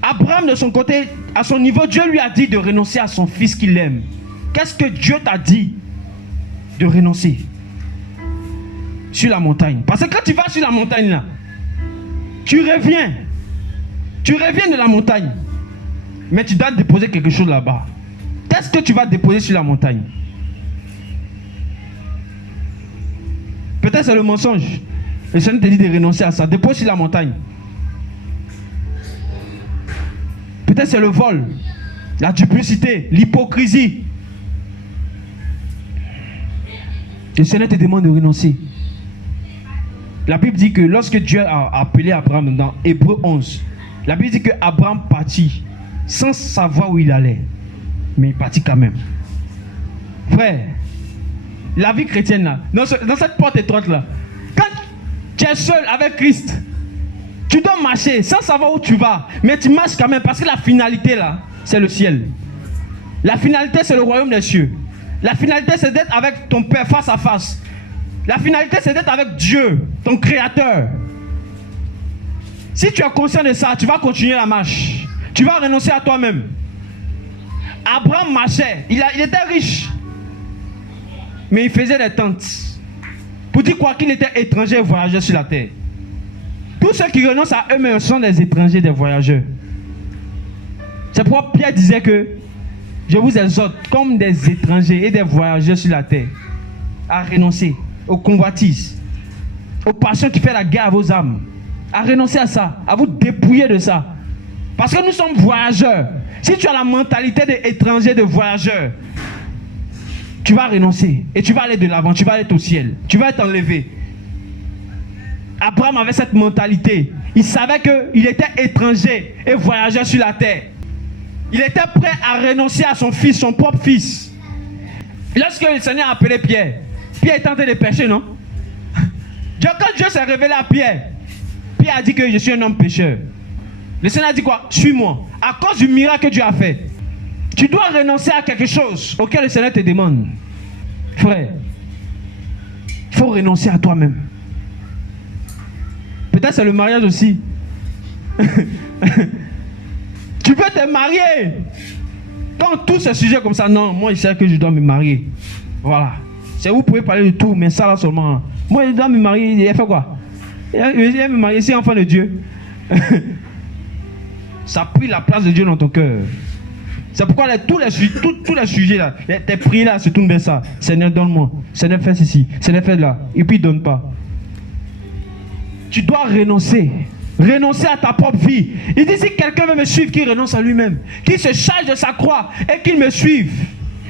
Abraham de son côté, à son niveau, Dieu lui a dit de renoncer à son fils qu'il aime. Qu'est-ce que Dieu t'a dit de renoncer sur la montagne? Parce que quand tu vas sur la montagne là, tu reviens de la montagne, mais tu dois déposer quelque chose là-bas. Qu'est-ce que tu vas déposer sur la montagne? Peut-être c'est le mensonge. Le Seigneur te dit de renoncer à ça. Dépose sur la montagne. Peut-être c'est le vol, la duplicité, l'hypocrisie. Le Seigneur te demande de renoncer. La Bible dit que lorsque Dieu a appelé Abraham dans Hébreux 11, la Bible dit que Abraham partit sans savoir où il allait. Mais il partit quand même. Frère, la vie chrétienne là, dans cette porte étroite là, quand tu es seul avec Christ, tu dois marcher sans savoir où tu vas, mais tu marches quand même parce que la finalité là, c'est le ciel. La finalité, c'est le royaume des cieux. La finalité, c'est d'être avec ton Père face à face. La finalité, c'est d'être avec Dieu, ton Créateur. Si tu es conscient de ça, tu vas continuer la marche. Tu vas renoncer à toi-même. Abraham marchait, il était riche. Mais il faisait des tentes. Pour dire quoi, qu'il était étranger et voyageur sur la terre. Tous ceux qui renoncent à eux-mêmes sont des étrangers, des voyageurs. C'est pourquoi Pierre disait que je vous exhorte comme des étrangers et des voyageurs sur la terre à renoncer aux convoitises, aux passions qui font la guerre à vos âmes, à renoncer à ça, à vous dépouiller de ça. Parce que nous sommes voyageurs. Si tu as la mentalité d'étranger, de voyageur, tu vas renoncer et tu vas aller de l'avant, tu vas être au ciel, tu vas être enlevé. Abraham avait cette mentalité. Il savait qu'il était étranger et voyageur sur la terre. Il était prêt à renoncer à son fils, son propre fils. Lorsque le Seigneur a appelé Pierre, Pierre est tenté de pécher, non? Quand Dieu s'est révélé à Pierre, Pierre a dit que je suis un homme pécheur. Le Seigneur a dit quoi? Suis-moi. À cause du miracle que Dieu a fait, tu dois renoncer à quelque chose auquel le Seigneur te demande. Frère, il faut renoncer à toi-même. Peut-être c'est le mariage aussi. Tu peux te marier. Quand tout ce sujet comme ça, non, moi je sais que je dois me marier. Voilà. C'est vous pouvez parler de tout, mais ça là seulement. Moi je dois me marier, il a fait quoi? Il a me marier, c'est enfant de Dieu. Ça a pris la place de Dieu dans ton cœur. C'est pourquoi tous les sujets là, tes prières là se tournent vers ça. Seigneur, donne-moi. Seigneur, fais ceci. Seigneur, fais là. Et puis, donne pas. Tu dois renoncer. Renoncer à ta propre vie. Il dit, si quelqu'un veut me suivre, qu'il renonce à lui-même. Qu'il se charge de sa croix et qu'il me suive.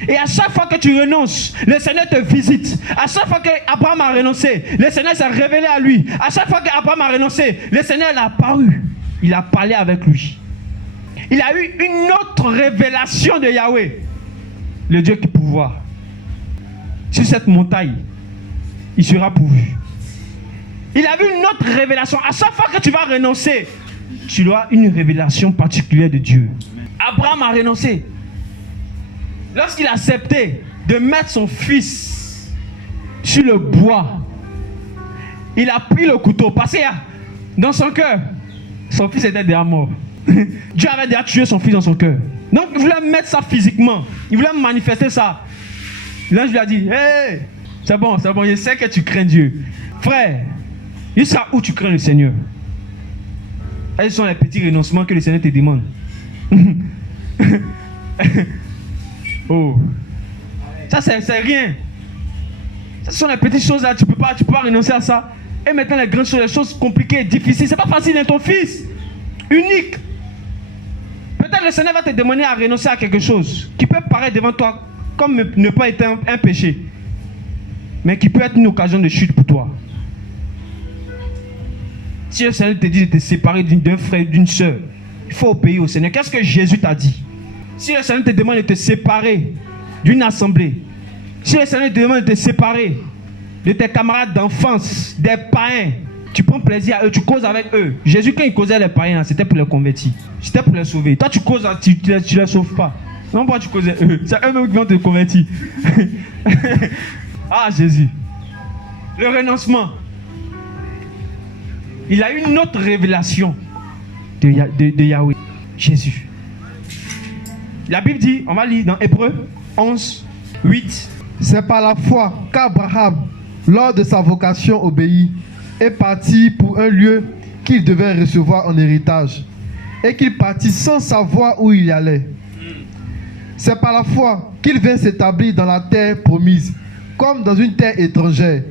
Et à chaque fois que tu renonces, le Seigneur te visite. À chaque fois qu'Abraham a renoncé, le Seigneur s'est révélé à lui. À chaque fois qu'Abraham a renoncé, le Seigneur l'a apparu. Il a parlé avec lui. Il a eu une autre révélation de Yahweh, le Dieu qui pourvoit. Sur cette montagne, il sera pourvu. Il a vu une autre révélation. À chaque fois que tu vas renoncer, tu dois une révélation particulière de Dieu. Abraham a renoncé. Lorsqu'il a accepté de mettre son fils sur le bois, il a pris le couteau. Parce que dans son cœur, son fils était déjà mort. Dieu avait déjà tué son fils dans son cœur. Donc il voulait mettre ça physiquement. Il voulait manifester ça. L'ange lui a dit, hey, c'est bon, je sais que tu crains Dieu. Frère, jusqu'à où tu crains le Seigneur? Quels sont les petits renoncements que le Seigneur te demande? Oh, ça c'est rien. Ce sont les petites choses là, tu peux pas renoncer à ça. Et maintenant les grandes choses, les choses compliquées, difficiles, c'est pas facile dans ton fils. Unique. Peut-être le Seigneur va te demander à renoncer à quelque chose qui peut paraître devant toi comme ne pas être un péché, mais qui peut être une occasion de chute pour toi. Si le Seigneur te dit de te séparer d'un frère, d'une soeur, il faut obéir au Seigneur. Qu'est-ce que Jésus t'a dit? Si le Seigneur te demande de te séparer d'une assemblée, si le Seigneur te demande de te séparer de tes camarades d'enfance, des païens, tu prends plaisir à eux, tu causes avec eux. Jésus, quand il causait les païens, c'était pour les convertir. C'était pour les sauver. Toi, tu causes, tu ne les sauves pas. Non, pourquoi tu causais eux? C'est eux-mêmes qui vont te convertir. Ah, Jésus. Le renoncement. Il a une autre révélation de Yahweh. Jésus. La Bible dit, on va lire dans Hébreux 11, 8. C'est par la foi qu'Abraham, lors de sa vocation, obéit, est parti pour un lieu qu'il devait recevoir en héritage, et qu'il partit sans savoir où il allait. C'est par la foi qu'il vint s'établir dans la terre promise, comme dans une terre étrangère,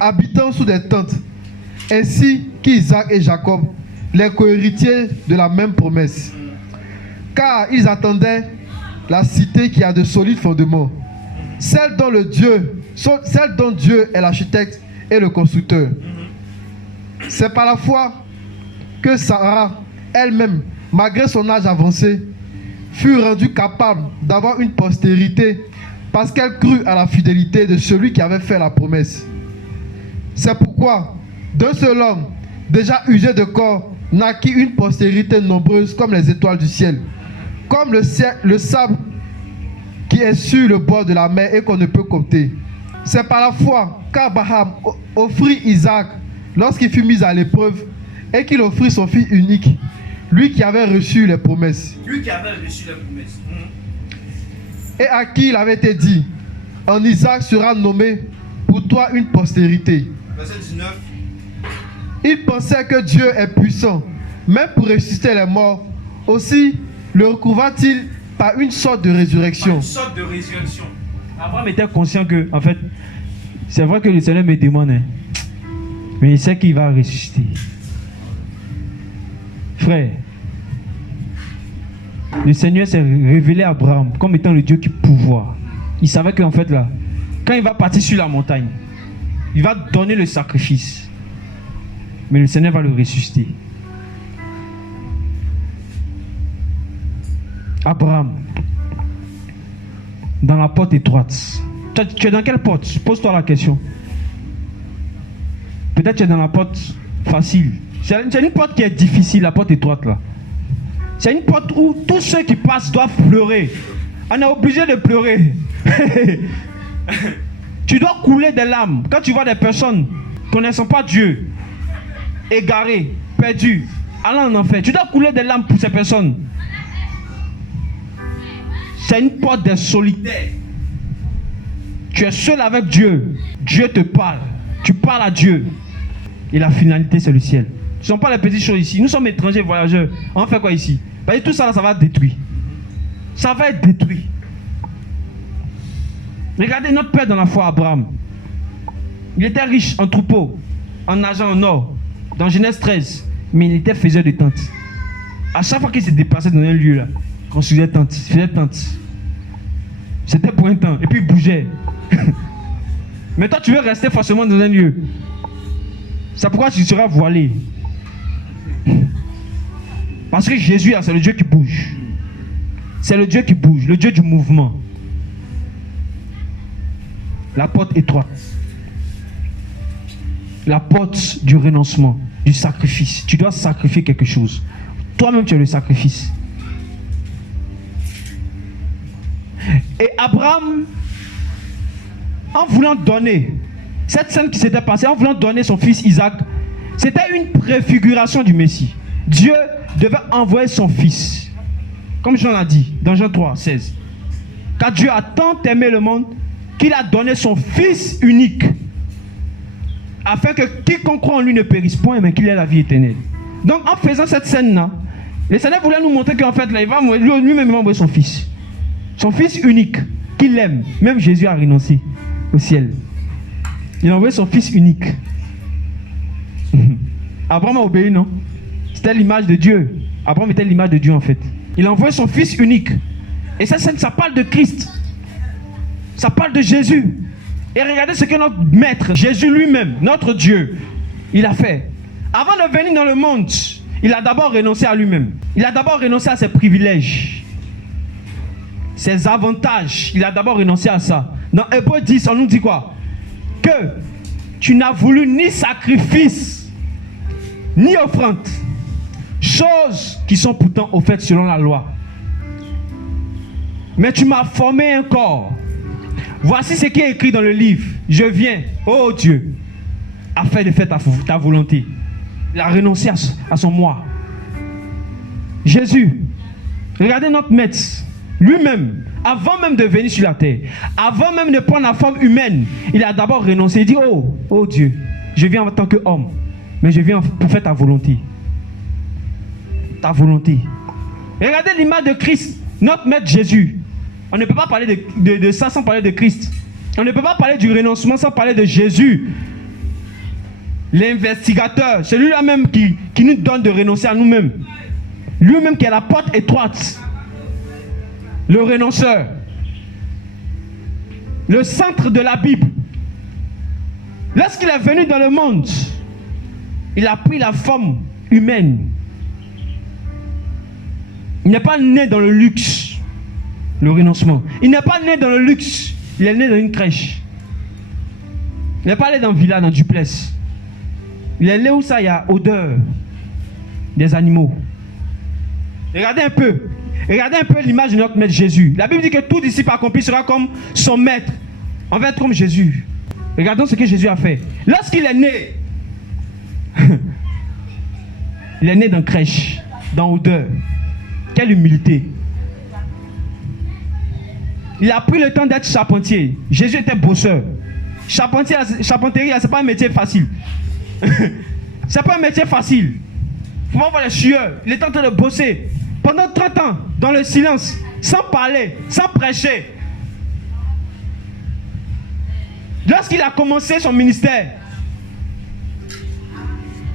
habitant sous des tentes, ainsi qu'Isaac et Jacob, les cohéritiers de la même promesse. Car ils attendaient la cité qui a de solides fondements, celle dont Dieu est l'architecte et le constructeur. C'est par la foi que Sarah, elle-même, malgré son âge avancé, fut rendue capable d'avoir une postérité parce qu'elle crut à la fidélité de celui qui avait fait la promesse. C'est pourquoi, d'un seul homme, déjà usé de corps, naquit une postérité nombreuse comme les étoiles du ciel, comme le sable qui est sur le bord de la mer et qu'on ne peut compter. C'est par la foi qu'Abraham offrit Isaac lorsqu'il fut mis à l'épreuve et qu'il offrit son fils unique, lui qui avait reçu les promesses. Et à qui il avait été dit, en Isaac sera nommé pour toi une postérité. Verset 19. Il pensait que Dieu est puissant, même pour ressusciter les morts. Aussi le recouvra-t-il par une sorte de résurrection. Abraham était conscient que, en fait, c'est vrai que le Seigneur me demande, hein, mais il sait qu'il va ressusciter. Frère, le Seigneur s'est révélé à Abraham comme étant le Dieu qui pouvoir. Il savait qu'en fait là, quand il va partir sur la montagne, il va donner le sacrifice. Mais le Seigneur va le ressusciter. Abraham, dans la porte étroite. Tu es dans quelle porte? Pose-toi la question. Peut-être tu es dans la porte facile. C'est une porte qui est difficile, la porte étroite là. C'est une porte où tous ceux qui passent doivent pleurer. On est obligé de pleurer. Tu dois couler des larmes. Quand tu vois des personnes connaissant pas Dieu, égarées, perdues, allant en enfer, tu dois couler des larmes pour ces personnes. C'est une porte des solitaires. Tu es seul avec Dieu. Dieu te parle. Tu parles à Dieu. Et la finalité, c'est le ciel. Ce ne sont pas les petites choses ici. Nous sommes étrangers, voyageurs. On fait quoi ici? Parce que tout ça, là, ça va être détruit. Ça va être détruit. Regardez notre père dans la foi, Abraham. Il était riche en troupeaux, en argent, en or, dans Genèse 13. Mais il était faiseur de tentes. À chaque fois qu'il s'est déplacé dans un lieu, là, il construisait tentes, il faisait tentes. C'était pour un temps. Et puis il bougeait. Mais toi, tu veux rester forcément dans un lieu. C'est pourquoi tu seras voilé. Parce que Jésus, c'est le Dieu qui bouge. C'est le Dieu qui bouge, le Dieu du mouvement. La porte étroite. La porte du renoncement, du sacrifice. Tu dois sacrifier quelque chose. Toi-même, tu es le sacrifice. Et Abraham, en voulant donner, cette scène qui s'était passée, en voulant donner son fils Isaac, c'était une préfiguration du Messie. Dieu devait envoyer son fils. Comme Jean l'a dit, dans Jean 3, 16. Car Dieu a tant aimé le monde qu'il a donné son fils unique, afin que quiconque croit en lui ne périsse point, mais qu'il ait la vie éternelle. Donc en faisant cette scène-là, le Seigneur voulait nous montrer qu'en fait, là, il va lui-même envoyer son fils. Son fils unique, qu'il aime. Même Jésus a renoncé au ciel. Il a envoyé son fils unique. Abraham a obéi, non? C'était l'image de Dieu. Abraham était l'image de Dieu en fait. Il a envoyé son fils unique. Et cette scène, ça parle de Christ. Ça parle de Jésus. Et regardez ce que notre maître, Jésus lui-même, notre Dieu, il a fait. Avant de venir dans le monde, il a d'abord renoncé à lui-même. Il a d'abord renoncé à ses privilèges, ses avantages. Il a d'abord renoncé à ça. Dans Hébreux 10, on nous dit quoi? Que tu n'as voulu ni sacrifice, ni offrande. Choses qui sont pourtant offertes selon la loi. Mais tu m'as formé un corps. Voici ce qui est écrit dans le livre. Je viens, ô Dieu, afin de faire ta volonté. Il a renoncé à son moi. Jésus, regardez notre maître, lui-même, avant même de venir sur la terre, avant même de prendre la forme humaine, il a d'abord renoncé. Il dit, oh Dieu, je viens en tant qu'homme, mais je viens pour faire ta volonté. Ta volonté. Regardez l'image de Christ, notre maître Jésus. On ne peut pas parler de ça sans parler de Christ. On ne peut pas parler du renoncement sans parler de Jésus. l'investigateur, celui-là même qui nous donne de renoncer à nous-mêmes. Lui-même qui est la porte étroite. Le renonceur. Le centre de la Bible. Lorsqu'il est venu dans le monde, il a pris la forme humaine. Il n'est pas né dans le luxe, le renoncement. Il n'est pas né dans le luxe, il est né dans une crèche. Il n'est pas né dans une villa, dans du duplex. Il est né où ça, il y a odeur des animaux. Regardez un peu l'image de notre maître Jésus. La Bible dit que tout disciple accompli sera comme son maître. On va être comme Jésus. Regardons ce que Jésus a fait. Lorsqu'il est né, il est né dans crèche, dans odeur. Quelle humilité. Il a pris le temps d'être charpentier. Jésus était bosseur. Charpenterie, c'est pas un métier facile. C'est pas un métier facile. Il faut voir les sueurs. Il est en train de bosser pendant 30 ans, dans le silence, sans parler, sans prêcher. Lorsqu'il a commencé son ministère,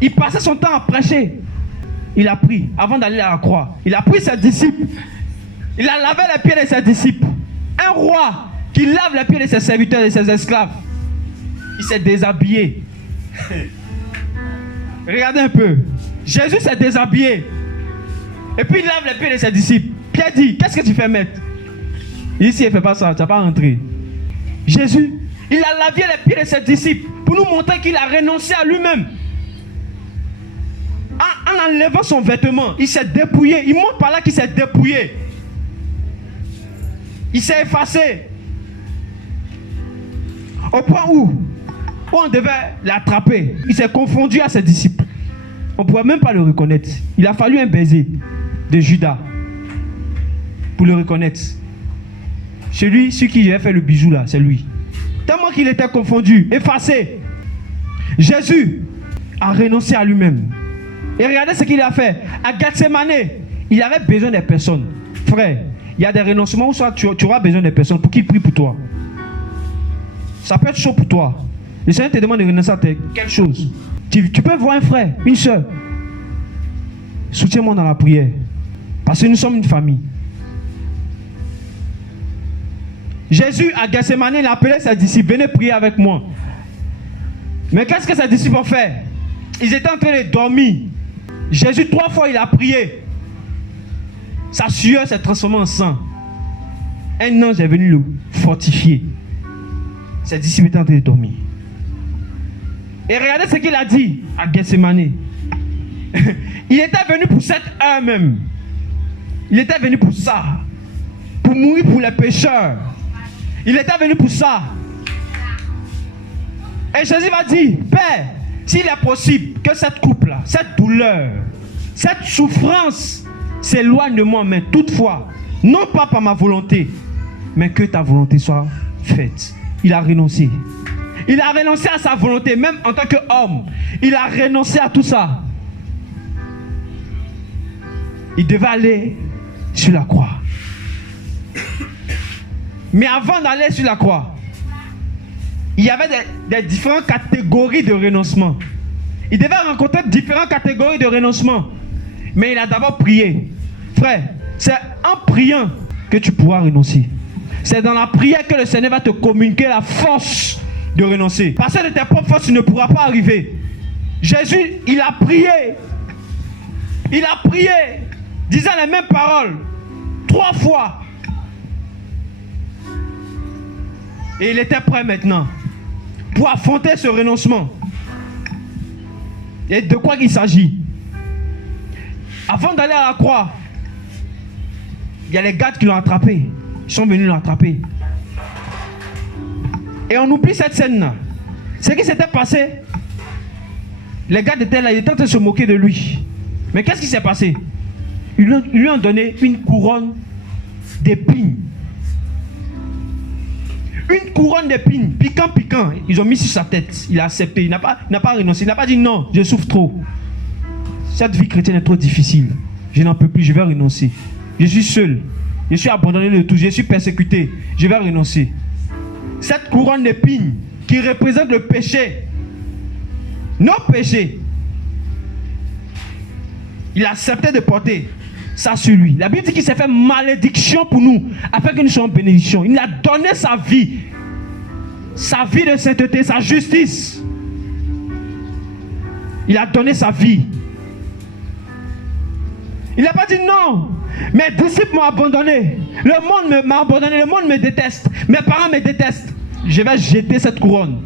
il passait son temps à prêcher. Il a pris, avant d'aller à la croix, il a pris ses disciples. Il a lavé les pieds de ses disciples. Un roi qui lave les pieds de ses serviteurs et de ses esclaves. Il s'est déshabillé. Regardez un peu. Jésus s'est déshabillé. Et puis il lave les pieds de ses disciples. Pierre dit, qu'est-ce que tu fais, maître? Ici, il ne fait pas ça, tu n'as pas rentré. Jésus, il a lavé les pieds de ses disciples pour nous montrer qu'il a renoncé à lui-même. En enlevant son vêtement, il s'est dépouillé. Il montre par là qu'il s'est dépouillé. Il s'est effacé. Au point où on devait l'attraper. Il s'est confondu à ses disciples. On ne pouvait même pas le reconnaître. Il a fallu un baiser de Judas pour le reconnaître. Celui qui avait fait le bijou là, c'est lui. Tellement qu'il était confondu, effacé. Jésus a renoncé à lui-même. Et regardez ce qu'il a fait. À Gethsemane, il avait besoin des personnes. Frère, il y a des renoncements où tu auras besoin des personnes pour qu'ils prient pour toi. Ça peut être chaud pour toi. Le Seigneur te demande de renoncer à quelque chose. Tu peux voir un frère, une soeur. Soutiens-moi dans la prière. Parce que nous sommes une famille. Jésus, à Gethsemane, il a appelé ses disciples. Venez prier avec moi. Mais qu'est-ce que ses disciples ont fait? Ils étaient en train de dormir. Jésus, 3 fois, il a prié. Sa sueur s'est transformée en sang. Un ange est venu le fortifier. Ses disciples étaient en train de dormir. Et regardez ce qu'il a dit à Gethsemane. Il était venu pour cette heure même. Il était venu pour ça. Pour mourir pour les pécheurs. Il était venu pour ça. Et Jésus va dire, Père, s'il est possible que cette coupe-là, cette douleur, cette souffrance s'éloigne de moi, mais toutefois, non pas par ma volonté, mais que ta volonté soit faite. Il a renoncé. Il a renoncé à sa volonté, même en tant qu'homme. Il a renoncé à tout ça. Il devait aller sur la croix. Mais avant d'aller sur la croix, il y avait des différentes catégories de renoncement. Il devait rencontrer différentes catégories de renoncement. Mais il a d'abord prié. Frère, c'est en priant que tu pourras renoncer. C'est dans la prière que le Seigneur va te communiquer la force de renoncer. Parce que de tes propres forces, tu ne pourras pas arriver. Jésus, il a prié. Il a prié, disant les mêmes paroles 3 fois. Et il était prêt maintenant pour affronter ce renoncement. Et de quoi il s'agit? Avant d'aller à la croix, il y a les gardes qui l'ont attrapé. Ils sont venus l'attraper. Et on oublie cette scène-là. Ce qui s'était passé, les gardes étaient là, ils étaient en train de se moquer de lui. Mais qu'est-ce qui s'est passé? Ils lui ont donné une couronne d'épines. Une couronne d'épines, piquant. Ils ont mis sur sa tête. Il a accepté. Il n'a pas renoncé. Il n'a pas dit non, je souffre trop. Cette vie chrétienne est trop difficile. Je n'en peux plus, je vais renoncer. Je suis seul. Je suis abandonné de tout. Je suis persécuté. Je vais renoncer. Cette couronne d'épines qui représente le péché nos péchés. Il a accepté de porter ça sur lui. La Bible dit qu'il s'est fait malédiction pour nous, afin que nous soyons bénédiction. Il a donné sa vie de sainteté, sa justice. Il a donné sa vie. Il n'a pas dit non. Mes disciples m'ont abandonné. Le monde m'a abandonné. Le monde me déteste. Mes parents me détestent. Je vais jeter cette couronne.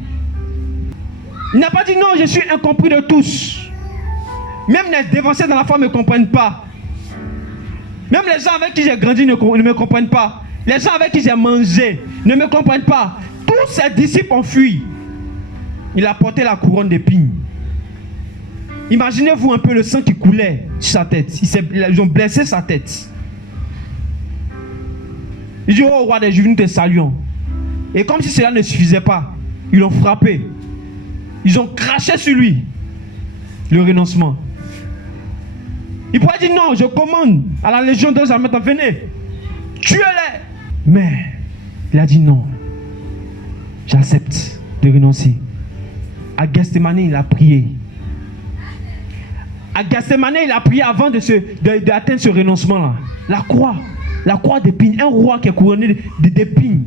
Il n'a pas dit non, je suis incompris de tous. Même les dévancés dans la foi ne me comprennent pas. Même les gens avec qui j'ai grandi ne me comprennent pas. Les gens avec qui j'ai mangé ne me comprennent pas. Tous ses disciples ont fui. Il a porté la couronne d'épines. Imaginez-vous un peu le sang qui coulait sur sa tête. Ils ont blessé sa tête. Il dit, oh roi des Juifs, nous te saluons. Et comme si cela ne suffisait pas, ils l'ont frappé. Ils ont craché sur lui le renoncement. Il pourrait dire non, je commande à la légion des armées, venez, tuez-les. Mais il a dit non, j'accepte de renoncer. À Gethsémane, il a prié. À Gethsémane, il a prié avant d'atteindre ce renoncement-là. La croix d'épines, un roi qui est couronné d'épines.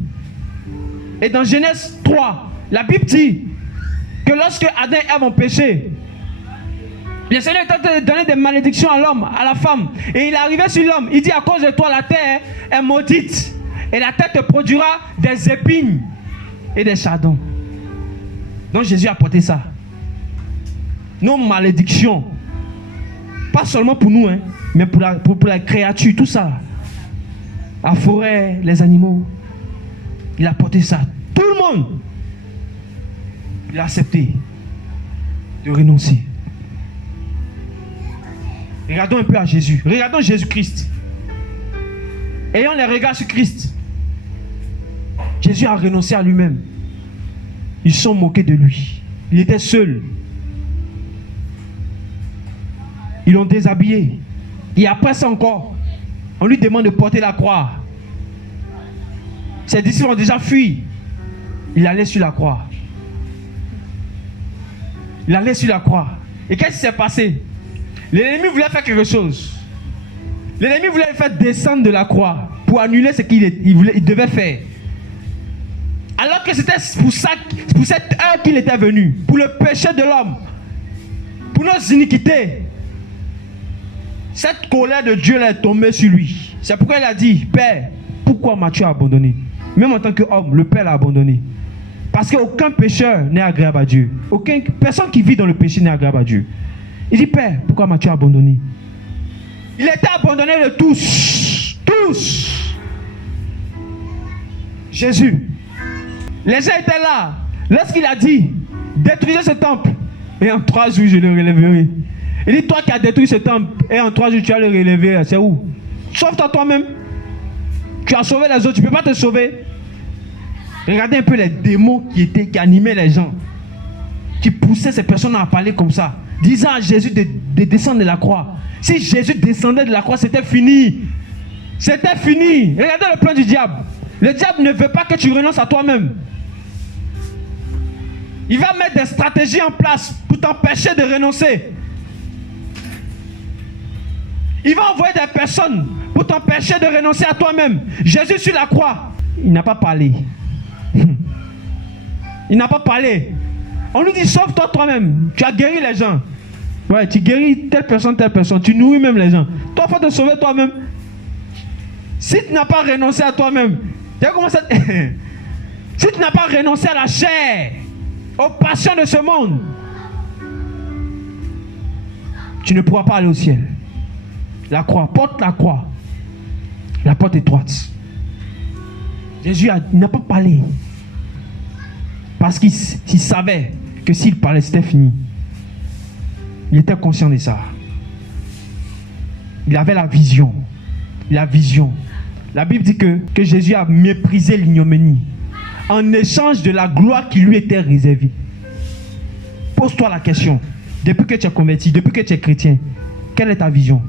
Et dans Genèse 3, la Bible dit que lorsque Adam et Ève ont péché, le Seigneur est en train de donner des malédictions à l'homme, à la femme. Et il est arrivé sur l'homme. Il dit, à cause de toi, la terre est maudite. Et la terre te produira des épines et des chardons. Donc Jésus a porté ça. Nos malédictions. Pas seulement pour nous, hein, mais pour la créature, tout ça. La forêt, les animaux. Il a porté ça. Tout le monde. Il a accepté de renoncer. Regardons un peu à Jésus. Regardons Jésus-Christ. Ayant les regards sur Christ, Jésus a renoncé à lui-même. Ils sont moqués de lui. Il était seul. Ils l'ont déshabillé. Et après ça encore, on lui demande de porter la croix. Ses disciples ont déjà fui. Il allait sur la croix. Il allait sur la croix. Et qu'est-ce qui s'est passé? L'ennemi voulait faire quelque chose. L'ennemi voulait le faire descendre de la croix pour annuler ce qu'il devait faire. Alors que c'était pour cette heure qu'il était venu, pour le péché de l'homme, pour nos iniquités. Cette colère de Dieu est tombée sur lui. C'est pourquoi il a dit, Père, pourquoi m'as-tu abandonné? Même en tant qu'homme, le Père l'a abandonné. Parce qu'aucun pécheur n'est agréable à Dieu. Personne qui vit dans le péché n'est agréable à Dieu. Il dit, Père, pourquoi m'as-tu abandonné? Il était abandonné de tous. Tous. Jésus. Les gens étaient là. Lorsqu'il a dit, détruisez ce temple, et en 3 jours, je le relèverai. Il dit, toi qui as détruit ce temple, et en 3 jours, tu vas le relever. C'est où? Sauve-toi toi-même. Tu as sauvé les autres, tu ne peux pas te sauver. Regardez un peu les démons qui animaient les gens, qui poussaient ces personnes à parler comme ça, disant à Jésus de descendre de la croix. Si Jésus descendait de la croix, c'était fini. C'était fini. Regardez le plan du diable. Le diable ne veut pas que tu renonces à toi-même. Il va mettre des stratégies en place pour t'empêcher de renoncer. Il va envoyer des personnes pour t'empêcher de renoncer à toi-même. Jésus sur la croix, il n'a pas parlé. Il n'a pas parlé. On lui dit, sauve-toi toi-même. Tu as guéri les gens. Ouais, tu guéris telle personne. Tu nourris même les gens. Toi, il faut te sauver toi-même. Si tu n'as pas renoncé à toi-même, si tu n'as pas renoncé à la chair, aux passions de ce monde, tu ne pourras pas aller au ciel. La croix, porte la croix. La porte étroite. Jésus n'a pas parlé. Parce qu'il savait que s'il parlait, c'était fini. Il était conscient de ça. Il avait la vision. La vision. La Bible dit que Jésus a méprisé l'ignominie en échange de la gloire qui lui était réservée. Pose-toi la question. Depuis que tu es converti, depuis que tu es chrétien, quelle est ta vision?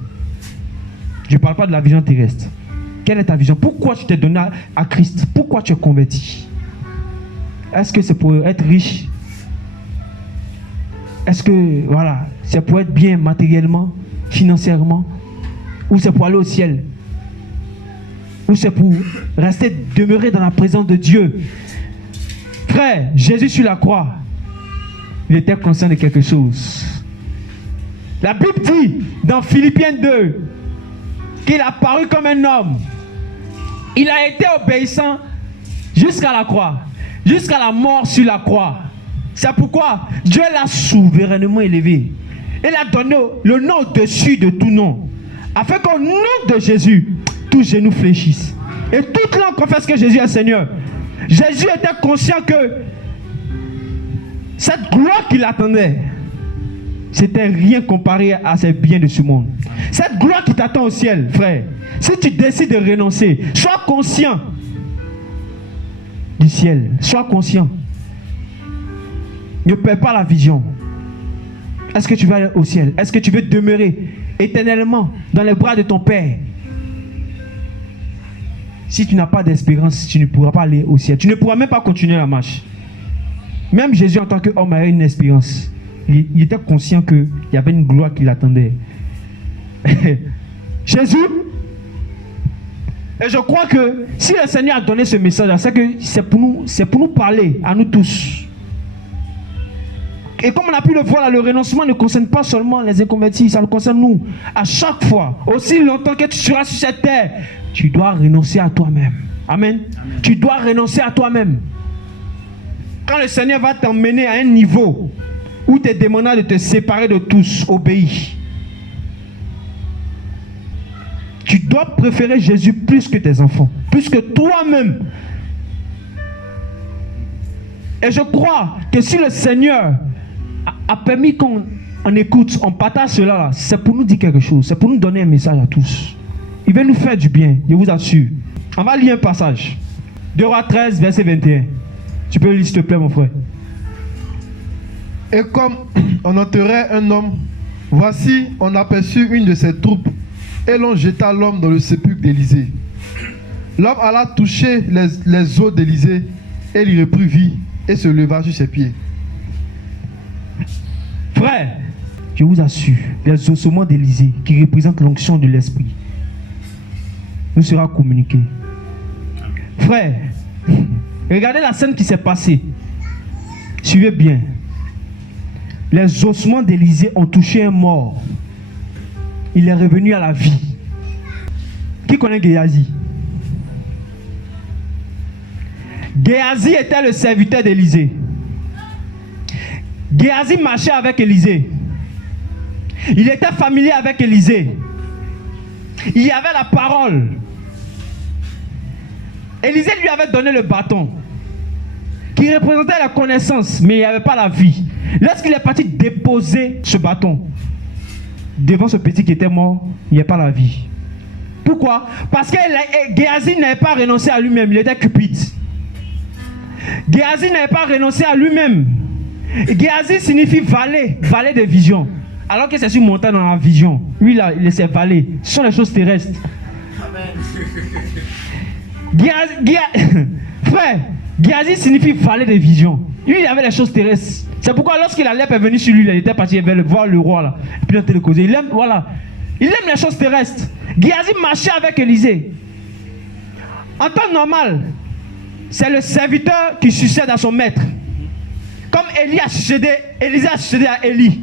Je ne parle pas de la vision terrestre. Quelle est ta vision? Pourquoi tu t'es donné à Christ? Pourquoi tu es converti? Est-ce que c'est pour être riche? Est-ce que, voilà, c'est pour être bien matériellement, financièrement, ou c'est pour aller au ciel, ou c'est pour rester, demeurer dans la présence de Dieu? Frère, Jésus sur la croix, il était conscient de quelque chose. La Bible dit dans Philippiens 2 qu'il a paru comme un homme. Il a été obéissant jusqu'à la croix, jusqu'à la mort sur la croix. C'est pourquoi Dieu l'a souverainement élevé. Il a donné le nom au-dessus de tout nom, afin qu'au nom de Jésus, tous genoux fléchissent et toute langue confesse que Jésus est Seigneur. Jésus était conscient que cette gloire qui l'attendait, c'était rien comparé à ces biens de ce monde. Cette gloire qui t'attend au ciel, frère, si tu décides de renoncer, sois conscient du ciel. Sois conscient. Ne perds pas la vision. Est-ce que tu vas aller au ciel? Est-ce que tu veux demeurer éternellement dans les bras de ton Père? Si tu n'as pas d'espérance, tu ne pourras pas aller au ciel. Tu ne pourras même pas continuer la marche. Même Jésus en tant qu'homme avait une espérance. Il était conscient qu'il y avait une gloire qui l'attendait. Jésus, et je crois que si le Seigneur a donné ce message, c'est pour nous parler à nous tous. Et comme on a pu le voir là, le renoncement ne concerne pas seulement les inconvertis, ça nous concerne nous. À chaque fois, aussi longtemps que tu seras sur cette terre, tu dois renoncer à toi-même. Amen. Tu dois renoncer à toi-même. Quand le Seigneur va t'emmener à un niveau où tu es demandé de te séparer de tous, obéis. Tu dois préférer Jésus plus que tes enfants, plus que toi-même. Et je crois que si le Seigneur a permis qu'on écoute, on partage cela là, c'est pour nous dire quelque chose, c'est pour nous donner un message à tous. Il veut nous faire du bien, je vous assure. On va lire un passage. 2 Rois 13, verset 21. Tu peux le lire s'il te plaît mon frère. Et comme on enterrait un homme, voici, on aperçut une de ses troupes, et l'on jeta l'homme dans le sépulcre d'Élisée. L'homme alla toucher les os d'Élisée, et il reprit vie, et se leva sur ses pieds. Frère, je vous assure, les ossements d'Élisée, qui représentent l'onction de l'Esprit, nous sera communiqué. Frère, regardez la scène qui s'est passée. Suivez bien. Les ossements d'Élisée ont touché un mort. Il est revenu à la vie. Qui connaît Géhazi? Géhazi était le serviteur d'Élisée. Géhazi marchait avec Élisée. Il était familier avec Élisée. Il y avait la parole. Élisée lui avait donné le bâton qui représentait la connaissance, mais il n'y avait pas la vie. Lorsqu'il est parti déposer ce bâton devant ce petit qui était mort, il n'y a pas la vie. Pourquoi? Parce que Géhazi n'avait pas renoncé à lui-même, il était cupide. Géhazi n'avait pas renoncé à lui-même. Géhazi signifie vallée, vallée de vision. Alors que c'est sur montagne dans la vision. Lui là, il est vallée. Ce sont les choses terrestres. Frère, Géhazi signifie vallée de vision. Lui, il avait les choses terrestres. C'est pourquoi lorsque la lèpre est venue sur lui, il était parti voir le roi là. Et puis il a causé. Il aime, voilà. Il aime les choses terrestres. Géhazi marchait avec Élisée. En temps normal, c'est le serviteur qui succède à son maître. Comme Élie a succédé, Élisée a succédé à Élie.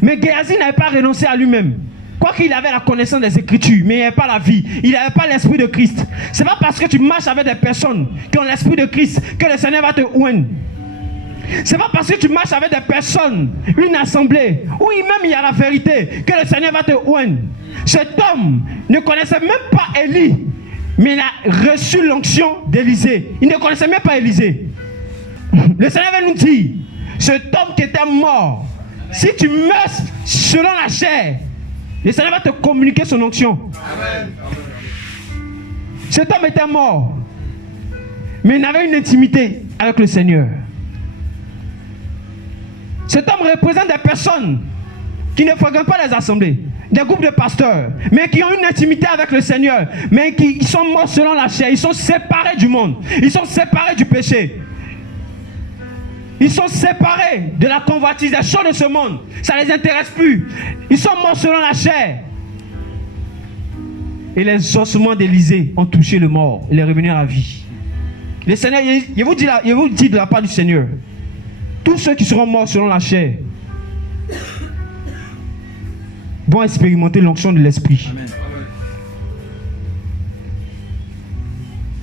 Mais Géhazi n'avait pas renoncé à lui-même. Quoiqu'il avait la connaissance des Écritures, mais il n'avait pas la vie. Il n'avait pas l'esprit de Christ. C'est pas parce que tu marches avec des personnes qui ont l'esprit de Christ que le Seigneur va te oindre. C'est pas parce que tu marches avec des personnes, une assemblée, où même il y a la vérité, que le Seigneur va te oindre. Cet homme ne connaissait même pas Élie, mais il a reçu l'onction d'Élisée. Il ne connaissait même pas Élisée. Le Seigneur va nous dire, cet homme qui était mort, si tu meurs selon la chair, le Seigneur va te communiquer son onction. Amen. Cet homme était mort, mais il avait une intimité avec le Seigneur. Cet homme représente des personnes qui ne fréquentent pas les assemblées, des groupes de pasteurs, mais qui ont une intimité avec le Seigneur, mais qui sont morts selon la chair. Ils sont séparés du monde, ils sont séparés du péché. Ils sont séparés de la convoitise, des choses de ce monde. Ça ne les intéresse plus. Ils sont morts selon la chair. Et les ossements d'Élisée ont touché le mort. Il est revenu à la vie. Le Seigneur, je vous dis de la part du Seigneur, tous ceux qui seront morts selon la chair vont expérimenter l'onction de l'Esprit.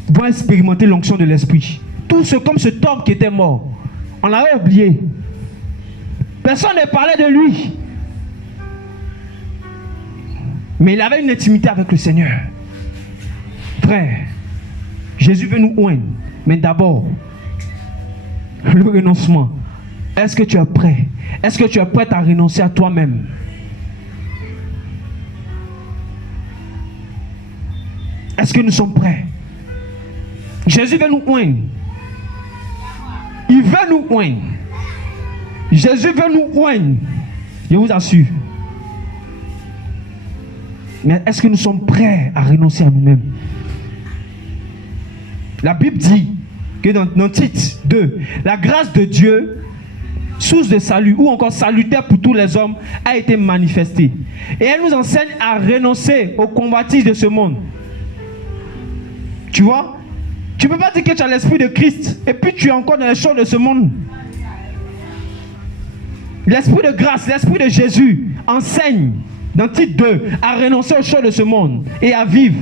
Vont expérimenter l'onction de l'Esprit. Tous ceux comme ce homme qui était mort, on l'avait oublié. Personne ne parlait de lui. Mais il avait une intimité avec le Seigneur. Frère, Jésus veut nous oindre. Mais d'abord, le renoncement. Est-ce que tu es prêt? Est-ce que tu es prêt à renoncer à toi-même? Est-ce que nous sommes prêts? Jésus veut nous oindre. Il veut nous oindre. Jésus veut nous oindre. Je vous assure. Mais est-ce que nous sommes prêts à renoncer à nous-mêmes? La Bible dit que dans Tite 2, la grâce de Dieu, source de salut, ou encore salutaire pour tous les hommes, a été manifestée. Et elle nous enseigne à renoncer aux convoitises de ce monde. Tu vois? Tu ne peux pas dire que tu as l'esprit de Christ et puis tu es encore dans les choses de ce monde. L'esprit de grâce, l'esprit de Jésus enseigne dans Tite 2 à renoncer aux choses de ce monde et à vivre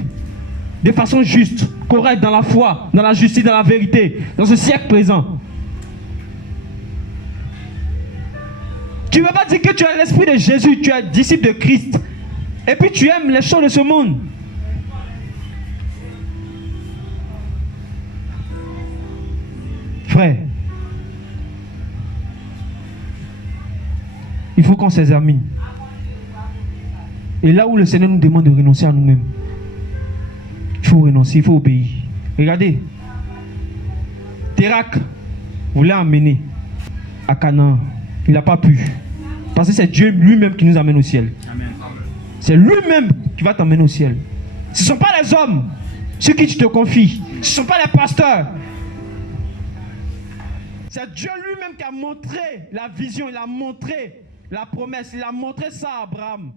de façon juste, correcte dans la foi, dans la justice, dans la vérité, dans ce siècle présent. Tu ne peux pas dire que tu as l'esprit de Jésus, tu es disciple de Christ et puis tu aimes les choses de ce monde. Frère, il faut qu'on s'examine. Et là où le Seigneur nous demande de renoncer à nous-mêmes, il faut renoncer, il faut obéir. Regardez, Térac voulait emmener à Canaan. Il n'a pas pu. Parce que c'est Dieu lui-même qui nous amène au ciel. C'est lui-même qui va t'emmener au ciel. Ce ne sont pas les hommes sur qui tu te confies. Ce ne sont pas les pasteurs. C'est Dieu lui-même qui a montré la vision, il a montré la promesse, il a montré ça à Abraham.